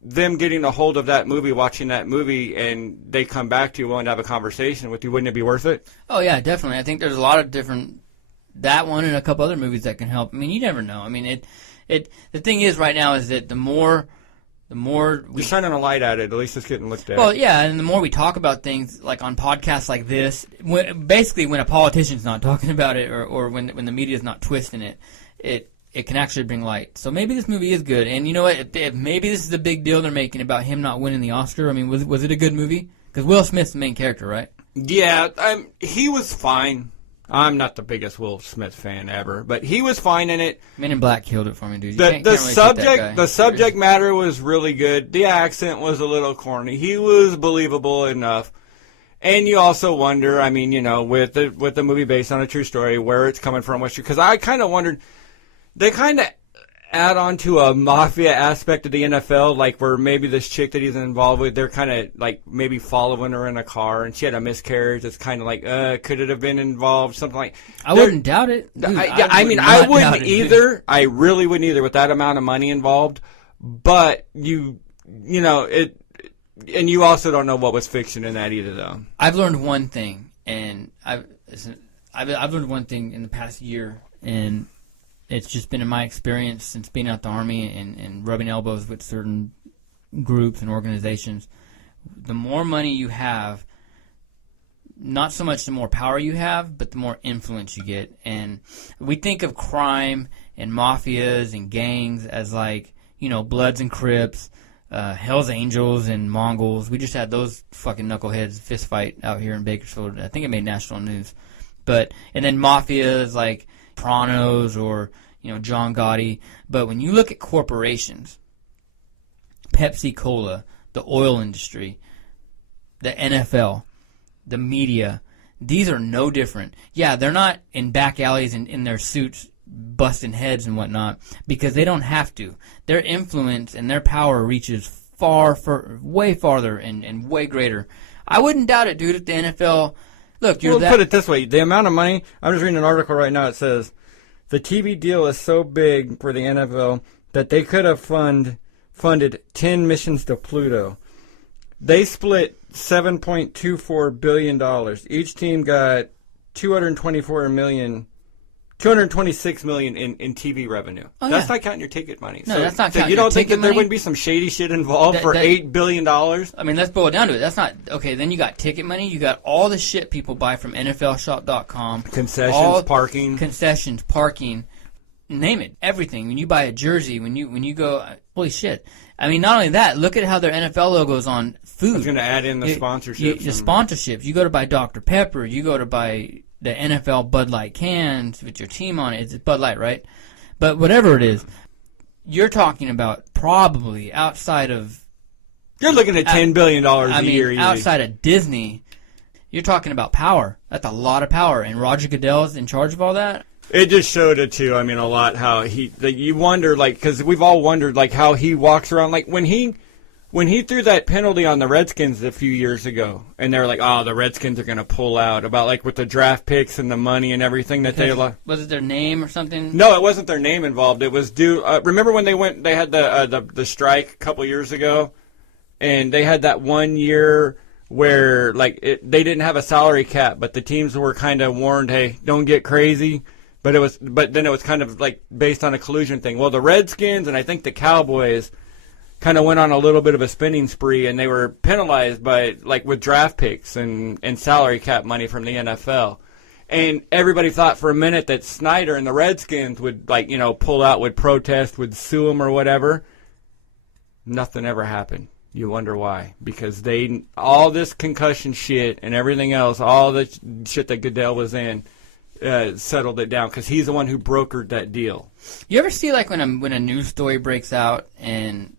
them getting a hold of that movie, watching that movie, and they come back to you wanting to have a conversation with you, wouldn't it be worth it? Oh, yeah, definitely. I think there's a lot of different, that one and a couple other movies that can help. I mean, you never know. I mean, the thing is right now is that the more we shining a light at it, at least it's getting looked at. Well, yeah, and the more we talk about things like on podcasts like this, basically when a politician's not talking about it, or when the media's not twisting it, it can actually bring light. So maybe this movie is good, and you know what? If maybe this is the big deal they're making about him not winning the Oscar. I mean, was it a good movie? Because Will Smith's the main character, right? Yeah, he was fine. I'm not the biggest Will Smith fan ever, but he was fine in it. Men in Black killed it for me, dude. The subject matter was really good. The accent was a little corny. He was believable enough. And you also wonder, I mean, with the movie based on a true story, where it's coming from, because I kind of wondered, they kind of add on to a mafia aspect of the NFL, like where maybe this chick that he's involved with, they're kind of like maybe following her in a car and she had a miscarriage. It's kind of like, could it have been involved? Something like. I wouldn't doubt it. Dude, I wouldn't either. I really wouldn't either with that amount of money involved. But you know, it, and you also don't know what was fiction in that either, though. I've learned one thing, and I've learned one thing in the past year, and it's just been in my experience since being out the Army and rubbing elbows with certain groups and organizations. The more money you have, not so much the more power you have, but the more influence you get. And we think of crime and mafias and gangs as like, Bloods and Crips, Hell's Angels and Mongols. We just had those fucking knuckleheads fist fight out here in Bakersfield. I think it made national news. And then mafias like Pranos or John Gotti. But when you look at corporations, Pepsi Cola, the oil industry, the NFL, the media, these are no different. Yeah, they're not in back alleys in their suits busting heads and whatnot because they don't have to. Their influence and their power reaches way farther and way greater. I wouldn't doubt it, dude, if the NFL... Look, put it this way. The amount of money... I'm just reading an article right now. It says, the TV deal is so big for the NFL that they could have funded 10 missions to Pluto. They split $7.24 billion. Each team got $226 million in TV revenue. Oh, that's yeah. not counting your ticket money. No, so, that's not so counting you your don't think ticket that there money? wouldn't be some shady shit involved for $8 billion? I mean, let's boil it down to it. That's not... Okay, then you got ticket money. You got all the shit people buy from NFLshop.com. Concessions, parking. Name it. Everything. When you buy a jersey, when you go... Holy shit. I mean, not only that, look at how their NFL logo's on food. I was going to add in the sponsorships. The sponsorships. You go to buy Dr. Pepper. You go to buy the NFL Bud Light cans with your team on it. It's Bud Light, right? But whatever it is, you're talking about probably outside of... You're looking at $10 billion a year. Easy. Outside of Disney, you're talking about power. That's a lot of power. And Roger Goodell's in charge of all that. It just showed it too. I mean, a lot how you wonder, like, because we've all wondered, like, how he walks around. Like, when he threw that penalty on the Redskins a few years ago, and they were like, oh, the Redskins are going to pull out, about, like, with the draft picks and the money and everything that they... Was it their name or something? No, it wasn't their name involved. It was due... remember when they had the strike a couple years ago, and they had that 1 year where, like, they didn't have a salary cap, but the teams were kind of warned, hey, don't get crazy. But then it was kind of like based on a collusion thing. Well, the Redskins and I think the Cowboys kind of went on a little bit of a spending spree, and they were penalized by, like, with draft picks and salary cap money from the NFL. And everybody thought for a minute that Snyder and the Redskins would, like, you know, pull out, would protest, would sue them or whatever. Nothing ever happened. You wonder why. Because all this concussion shit and everything else, all the shit that Goodell was in, settled it down, because he's the one who brokered that deal. You ever see, like, when a news story breaks out, and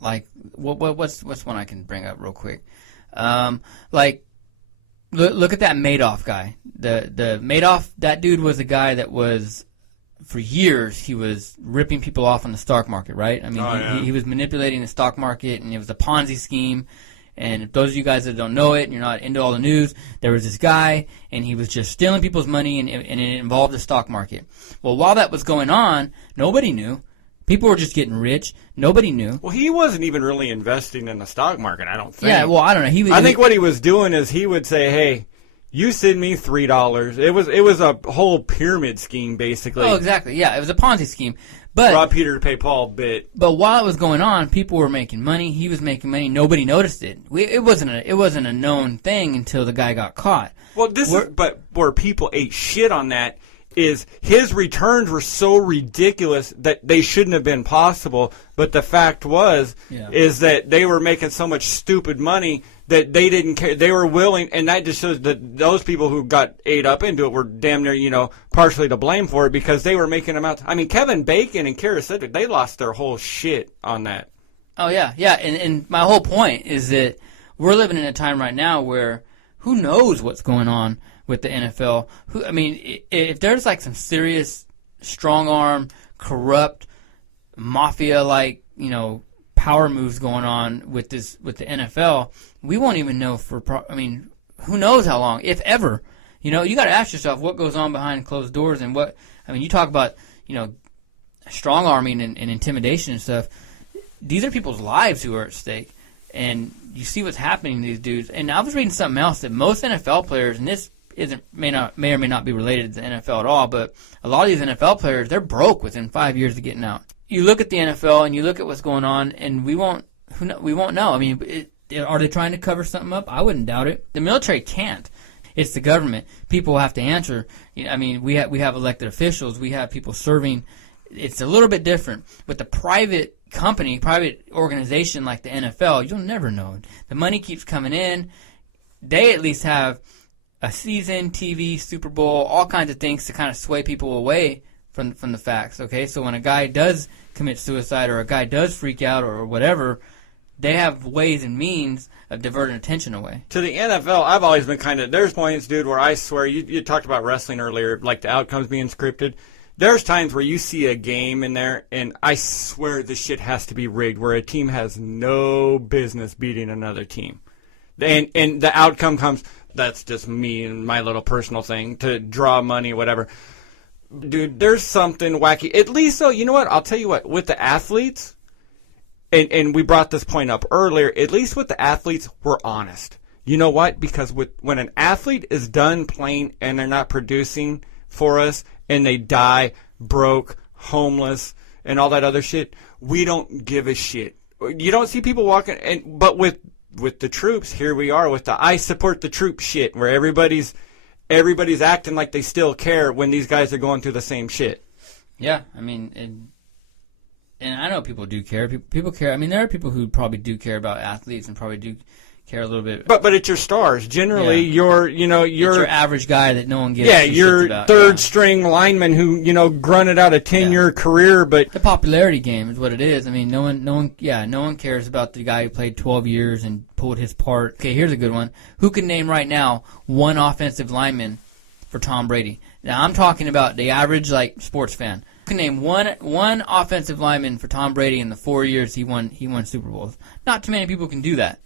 like what's one I can bring up real quick? Like, look at that Madoff guy. The Madoff, that dude was a guy that was, for years, he was ripping people off on the stock market, right? I mean, he was manipulating the stock market, and it was a Ponzi scheme. And if those of you guys that don't know it and you're not into all the news, there was this guy, and he was just stealing people's money, and it involved the stock market. Well, while that was going on, nobody knew. People were just getting rich. Nobody knew. Well, he wasn't even really investing in the stock market, I don't think. Yeah, well, I don't know. I think what he was doing is he would say, hey, you send me $3. It was a whole pyramid scheme, basically. Oh, exactly. Yeah, it was a Ponzi scheme. But rob Peter to pay Paul bit. But while it was going on, people were making money. He was making money. Nobody noticed it. It wasn't a known thing until the guy got caught. Well, but where people ate shit on that is his returns were so ridiculous that they shouldn't have been possible. But the fact is that they were making so much stupid money that they didn't care. They were willing, and that just shows that those people who got ate up into it were damn near, partially to blame for it, because they were making amounts. I mean, Kevin Bacon and Kara Sedgwick, they lost their whole shit on that. Oh, yeah. Yeah, and my whole point is that we're living in a time right now where who knows what's going on with the NFL. If there's, like, some serious strong-arm, corrupt, mafia-like, power moves going on with the NFL, we won't even know who knows how long, if ever. You got to ask yourself what goes on behind closed doors, and you talk about, strong arming and intimidation and stuff. These are people's lives who are at stake, and you see what's happening to these dudes. And I was reading something else that most NFL players, and this may or may not be related to the NFL at all, but a lot of these NFL players, they're broke within 5 years of getting out. You look at the NFL and you look at what's going on, and we won't know. I mean, are they trying to cover something up? I wouldn't doubt it. The military can't. It's the government. People have to answer. I mean, we have elected officials. We have people serving. It's a little bit different. With the private company, private organization like the NFL, you'll never know. The money keeps coming in. They at least have a season, TV, Super Bowl, all kinds of things to kind of sway people away from the facts, okay? So when a guy does commit suicide or a guy does freak out or whatever, they have ways and means of diverting attention away. To the NFL, I've always been there's points, dude, where I swear, you talked about wrestling earlier, like the outcomes being scripted. there's times where you see a game in there, and I swear this shit has to be rigged, where a team has no business beating another team. And the outcome comes, that's just me and my little personal thing, to draw money, whatever. Dude, there's something wacky. At least, though, you know what? I'll tell you what. With the athletes, and we brought this point up earlier, at least with the athletes, we're honest. You know what? Because when an athlete is done playing and they're not producing for us and they die broke, homeless, and all that other shit, we don't give a shit. You don't see people walking, but with the troops, here we are with the I support the troop shit, where everybody's acting like they still care when these guys are going through the same shit. Yeah, I mean, and I know people do care. People care. I mean, there are people who probably do care about athletes and probably do care a little bit. But it's your stars. Generally, yeah. you're it's your average guy that no one gives. Yeah, your about. third string lineman who grunted out a 10-year career, but the popularity game is what it is. I mean, no one cares about the guy who played 12 years and pulled his part. Okay, here's a good one. Who can name right now one offensive lineman for Tom Brady? Now I'm talking about the average sports fan. Who can name one offensive lineman for Tom Brady in the 4 years he won Super Bowls? Not too many people can do that.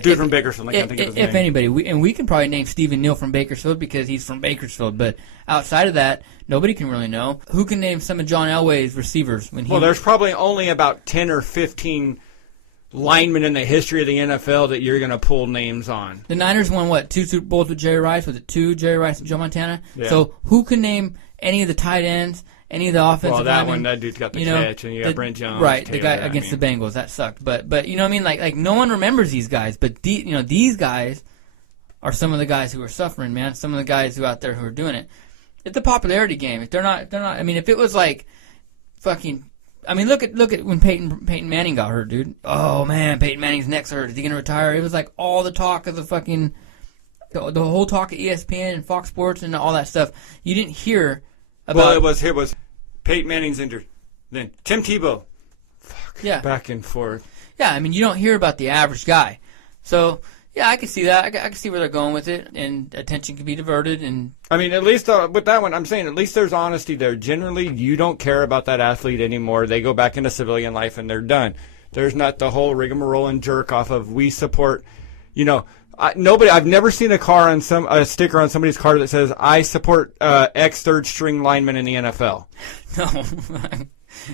Dude from Bakersfield, I can't think of his name. If anybody, we can probably name Stephen Neal from Bakersfield because he's from Bakersfield. But outside of that, nobody can really know. Who can name some of John Elway's receivers? Well, there's probably only about 10 or 15 linemen in the history of the NFL that you're going to pull names on. The Niners won, 2 Super Bowls with Jerry Rice? Was it 2, Jerry Rice and Joe Montana? Yeah. So who can name any of the tight ends? Any of the offensive linemen? That dude's got the catch, and you got Brent Jones. Right, Taylor, the guy against the Bengals. That sucked. But you know what I mean? Like no one remembers these guys. But these guys are some of the guys who are suffering, man. Some of the guys who out there who are doing it. It's a popularity game. If they're not. I mean, if it was like fucking. I mean, look at when Peyton Manning got hurt, dude. Oh man, Peyton Manning's neck's hurt. Is he gonna retire? It was like all the talk of the fucking, the whole talk of ESPN and Fox Sports and all that stuff. You didn't hear about. Well, it was. Peyton Manning's injured. Then Tim Tebow. Back and forth. Yeah, I mean, you don't hear about the average guy. So, yeah, I can see that. I can see where they're going with it, and attention can be diverted. And I mean, at least with that one, I'm saying at least there's honesty there. Generally, you don't care about that athlete anymore. They go back into civilian life, and they're done. There's not the whole rigmarole and jerk off of we support, I've never seen a sticker on somebody's car that says I support X third string lineman in the NFL.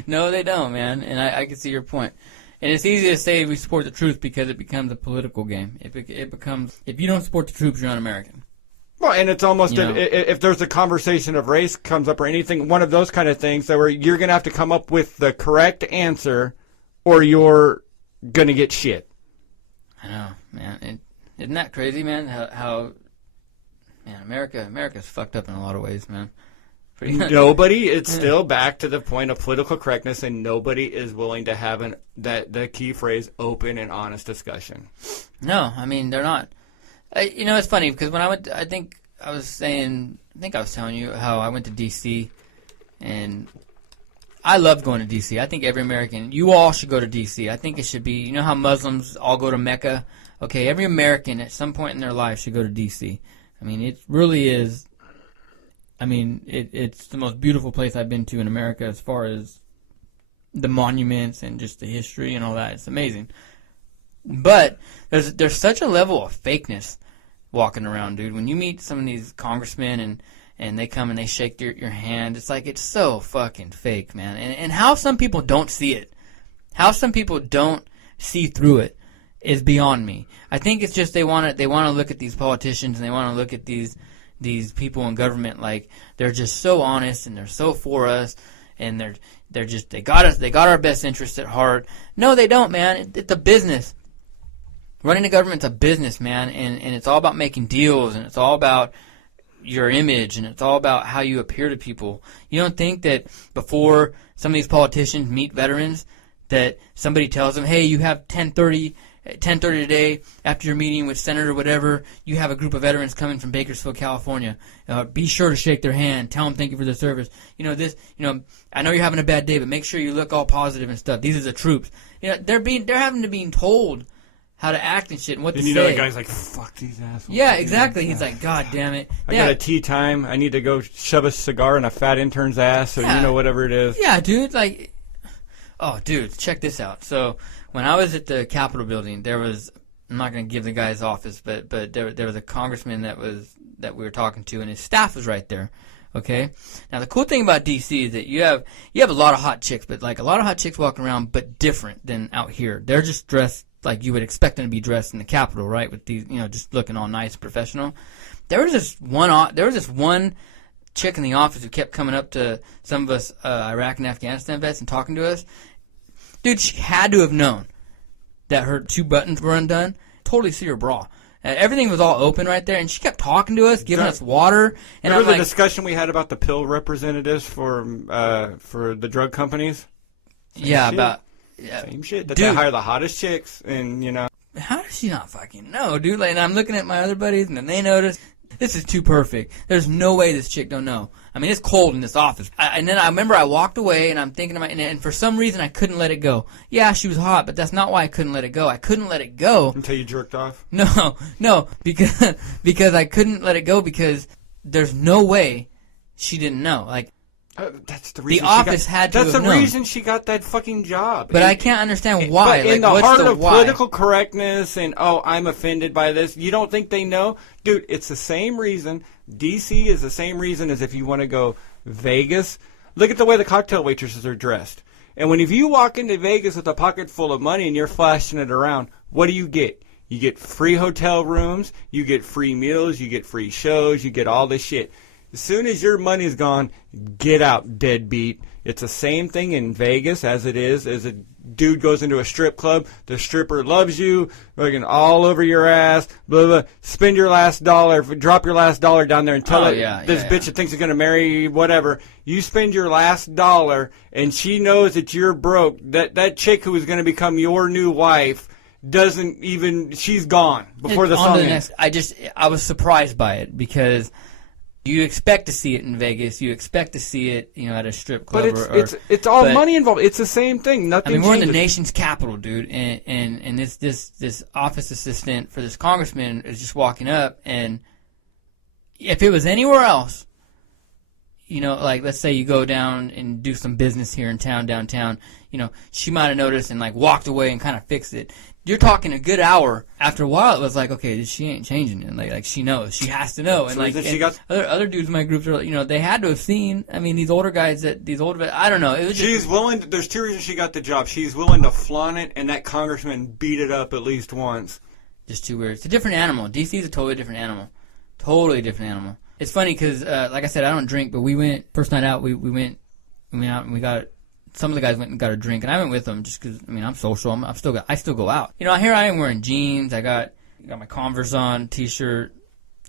No, they don't, man. And I can see your point. And it's easy to say we support the troops because it becomes a political game. It becomes, if you don't support the troops, you're un-American. Well, and it's almost if there's a conversation of race comes up or anything, one of those kind of things that where you're going to have to come up with the correct answer, or you're going to get shit. I know, man. Isn't that crazy, man? How America's fucked up in a lot of ways, man. It's still back to the point of political correctness, and nobody is willing to have the key phrase, open and honest discussion. No, I mean, they're not. It's funny because when I went, I think I was telling you how I went to D.C. and I love going to D.C. I think every American, you all should go to D.C. I think it should be, you know how Muslims all go to Mecca? Okay, every American at some point in their life should go to D.C. I mean, it really is, it's the most beautiful place I've been to in America as far as the monuments and just the history and all that. It's amazing. But there's such a level of fakeness walking around, dude. When you meet some of these congressmen and they come and they shake your hand, it's like it's so fucking fake, man. And how some people don't see it, how some people don't see through it, is beyond me. I think it's just they want to look at these politicians and they want to look at these people in government like they're just so honest and they're so for us and they got our best interests at heart. No, they don't, man. It's a business. Running a government's a business, man, and it's all about making deals, and it's all about your image, and it's all about how you appear to people. You don't think that before some of these politicians meet veterans that somebody tells them, hey, you have 10:30 today after your meeting with Senator whatever, you have a group of veterans coming from Bakersfield, California. Be sure to shake their hand. Tell them thank you for their service. I know you're having a bad day, but make sure you look all positive and stuff. These are the troops. They're having to be told how to act and shit and what to And you say. know the guy's like, fuck these assholes. Yeah, exactly. He's like, God damn it. I got a tea time. I need to go shove a cigar in a fat intern's ass, or you know, whatever it is. Yeah, dude. Like, oh, dude, check this out. So when I was at the Capitol building, there was, I'm not going to give the guy's office, but there was a congressman that we were talking to, and his staff was right there. Okay. Now the cool thing about DC is that you have a lot of hot chicks, but like a lot of hot chicks walking around, but different than out here. They're just dressed like you would expect them to be dressed in the Capitol, right? With these, just looking all nice, professional. There was this one chick in the office who kept coming up to some of us Iraq and Afghanistan vets and talking to us. Dude, she had to have known that her 2 buttons were undone. Totally see her bra. Everything was all open right there, and she kept talking to us, giving us water. And remember the discussion we had about the pill representatives for the drug companies? Yeah, about... Same shit. That they hire the hottest chicks, and How does she not fucking know, dude? Like, and I'm looking at my other buddies, and then they notice. This is too perfect. There's no way this chick don't know. I mean, it's cold in this office. And then I remember I walked away, and I'm thinking to and for some reason I couldn't let it go. Yeah, she was hot, but that's not why I couldn't let it go. I couldn't let it go. Until you jerked off? No, because I couldn't let it go because there's no way she didn't know. Like, that's the reason. The office had to have known. That's the reason she got that fucking job. But I can't understand why. But in like, the heart what's of why? political correctness and, I'm offended by this, you don't think they know? Dude, it's the same reason. DC is the same reason as if you want to go Vegas. Look at the way the cocktail waitresses are dressed. And if you walk into Vegas with a pocket full of money and you're flashing it around, what do you get? You get free hotel rooms, you get free meals, you get free shows, you get all this shit. As soon as your money's gone, get out, deadbeat. It's the same thing in Vegas as it is as a dude goes into a strip club. The stripper loves you, fucking all over your ass, blah, blah. Spend your last dollar, drop your last dollar down there and tell this bitch that thinks he's going to marry you, whatever. You spend your last dollar, and she knows that you're broke. That chick who is going to become your new wife doesn't even, she's gone before the song ends. I was surprised by it because... You expect to see it in Vegas. You expect to see it, at a strip club. But it's all money involved. It's the same thing. Nothing. I mean, we're in changes. the nation's capital, dude, and this office assistant for this congressman is just walking up, and if it was anywhere else, like let's say you go down and do some business here in town, downtown, she might have noticed and like walked away and kind of fixed it. You're talking a good hour. After a while, it was like, okay, she ain't changing it. Like she knows, she has to know. And so like, other dudes in my groups are, they had to have seen. I mean, these older guys I don't know. It was she's willing. There's 2 reasons she got the job. She's willing to flaunt it, and that congressman beat it up at least once. Just too weird. It's a different animal. DC's a totally different animal. Totally different animal. It's funny because, like I said, I don't drink, but we went first night out. We went out and we got. Some of the guys went and got a drink, and I went with them just because, I'm social. I still go out. Here I am wearing jeans. I got my Converse on, T-shirt,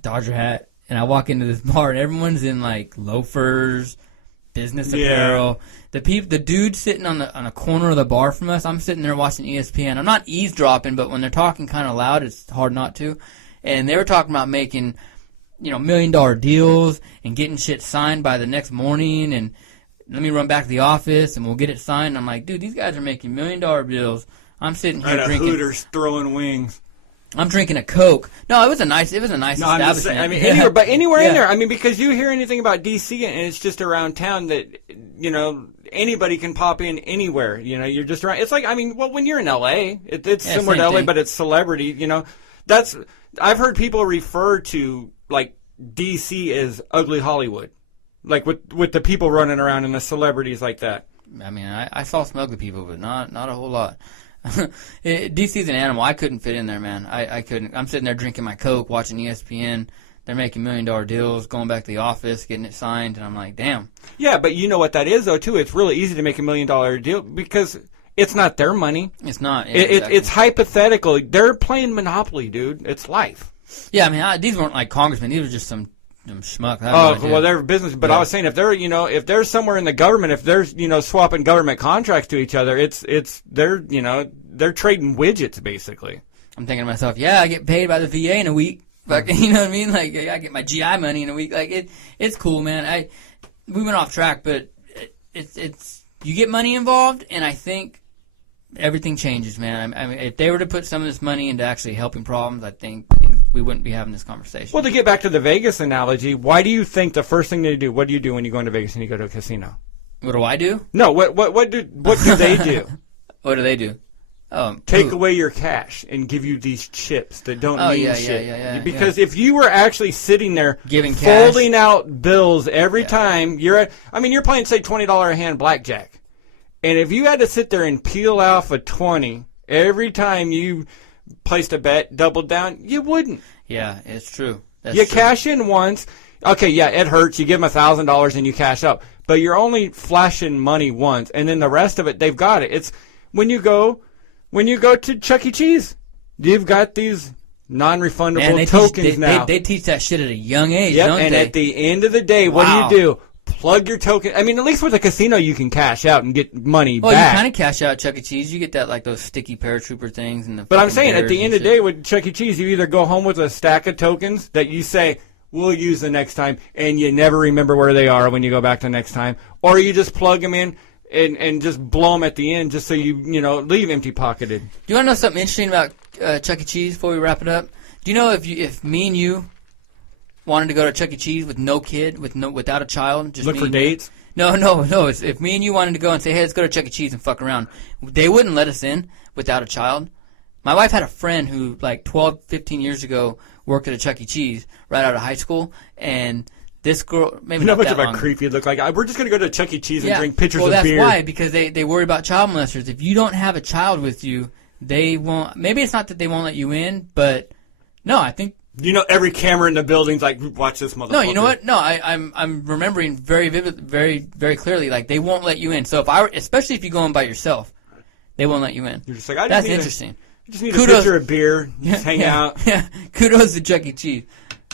Dodger hat, and I walk into this bar, and everyone's in, like, loafers, business apparel. The dude sitting on a corner of the bar from us, I'm sitting there watching ESPN. I'm not eavesdropping, but when they're talking kind of loud, it's hard not to. And they were talking about making, $1 million deals and getting shit signed by the next morning, and let me run back to the office and we'll get it signed. I'm like, dude, these guys are making $1 million deals. I'm sitting here drinking Hooters throwing wings. I'm drinking a Coke. No, it was a nice establishment. Anywhere in there. I mean, because you hear anything about DC and it's just around town that, anybody can pop in anywhere. You're just around. It's like, when you're in LA, it's similar to LA, thing. But it's celebrity. I've heard people refer to like DC as ugly Hollywood. Like with the people running around and the celebrities like that. I mean, I saw some ugly people, but not a whole lot. DC's an animal. I couldn't fit in there, man. I couldn't. I'm sitting there drinking my Coke, watching ESPN. They're making $1 million deals, going back to the office, getting it signed, and I'm like, damn. Yeah, but you know what that is, though, too? It's really easy to make $1 million deal because it's not their money. It's not. Yeah, exactly. It's hypothetical. They're playing Monopoly, dude. It's life. Yeah, I mean, these weren't like congressmen. These were just some schmuck. Well, they're business. But yeah. I was saying, if they're somewhere in the government, if they're swapping government contracts to each other, they're trading widgets basically. I'm thinking to myself, yeah, I get paid by the VA in a week. Like, you know what I mean? Like, I get my GI money in a week. Like, it's cool, man. We went off track, but it's you get money involved, and I think everything changes, man. I mean, if they were to put some of this money into actually helping problems, I think we wouldn't be having this conversation. Well, to get back to the Vegas analogy, why do you think the first thing they do? What do you do when you go into Vegas and you go to a casino? What do I do? No, what do they do? What do they do? Take away your cash and give you these chips that don't mean shit. Yeah. Because if you were actually sitting there giving folding out bills every time you're playing, say, $20 a hand blackjack. And if you had to sit there and peel off a 20 every time you placed a bet, doubled down, you wouldn't. Yeah, it's true. You cash in once. Okay, yeah, it hurts. You give them $1,000 and you cash out. But you're only flashing money once, and then the rest of it, they've got it. It's when you go to Chuck E. Cheese, you've got these non-refundable tokens now. They teach that shit at a young age, yep, don't and they? at the end of the day, what do? Plug your token. I mean, at least with a casino, you can cash out and get money back. Well, you kind of cash out at Chuck E. Cheese. You get that, like, those sticky paratrooper things. But I'm saying, at the end of the day, with Chuck E. Cheese, you either go home with a stack of tokens that you say, we'll use the next time, and you never remember where they are when you go back the next time, or you just plug them in and just blow them at the end just so you leave empty-pocketed. Do you want to know something interesting about Chuck E. Cheese before we wrap it up? Do you know if me and you wanted to go to Chuck E. Cheese with no kid, without a child, just look for dates? No. If me and you wanted to go and say, hey, let's go to Chuck E. Cheese and fuck around, they wouldn't let us in without a child. My wife had a friend who, like, 12, 15 years ago worked at a Chuck E. Cheese right out of high school, and this girl, maybe not that long. How much of a creep you'd look like. We're just going to go to Chuck E. Cheese and drink pitchers of beer. Well, that's why, because they worry about child molesters. If you don't have a child with you, they won't. Maybe it's not that they won't let you in, but no, I think. Every camera in the building's like, watch this motherfucker. No, you know what? No, I'm remembering very very, very clearly, like, they won't let you in. So especially if you go in by yourself, they won't let you in. You're just like, that's interesting. I just need a pitcher of beer, just hang out. Yeah, kudos to Chuck E. Cheese.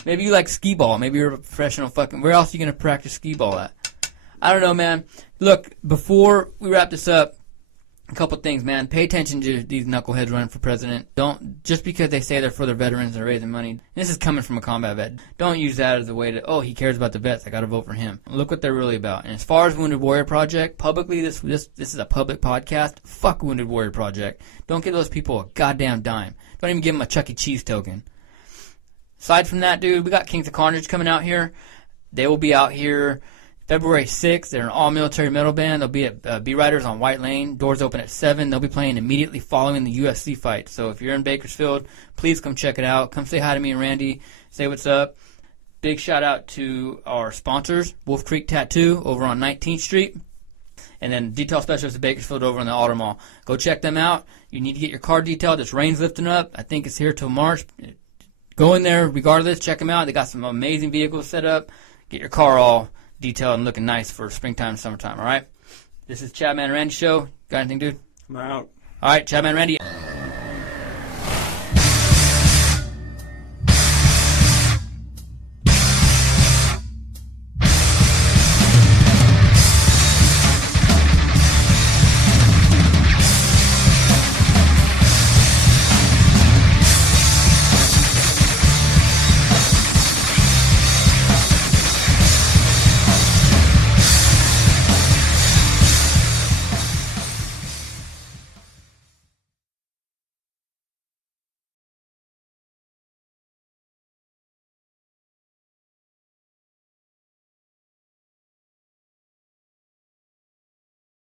Maybe you like skee ball. Maybe you're a professional fucking. Where else are you going to practice skee ball at? I don't know, man. Look, before we wrap this up, a couple things, man. Pay attention to these knuckleheads running for president. Don't, just because they say they're for their veterans and raising money. And this is coming from a combat vet. Don't use that as a way to, he cares about the vets, I got to vote for him. Look what they're really about. And as far as Wounded Warrior Project, publicly, this is a public podcast. Fuck Wounded Warrior Project. Don't give those people a goddamn dime. Don't even give them a Chuck E. Cheese token. Aside from that, dude, we got Kings of Carnage coming out here. They will be out here February 6th. They're an all-military metal band. They'll be at B-Riders on White Lane. Doors open at 7. They'll be playing immediately following the UFC fight. So if you're in Bakersfield, please come check it out. Come say hi to me and Randy. Say what's up. Big shout-out to our sponsors, Wolf Creek Tattoo over on 19th Street. And then Detail Specialists of Bakersfield over in the Alder Mall. Go check them out. You need to get your car detailed. This rain's lifting up. I think it's here till March. Go in there regardless. Check them out. They got some amazing vehicles set up. Get your car all detailed and looking nice for springtime and summertime, all right? This is Chadman and Randy Show. Got anything, dude? I'm out. All right, Chadman and Randy.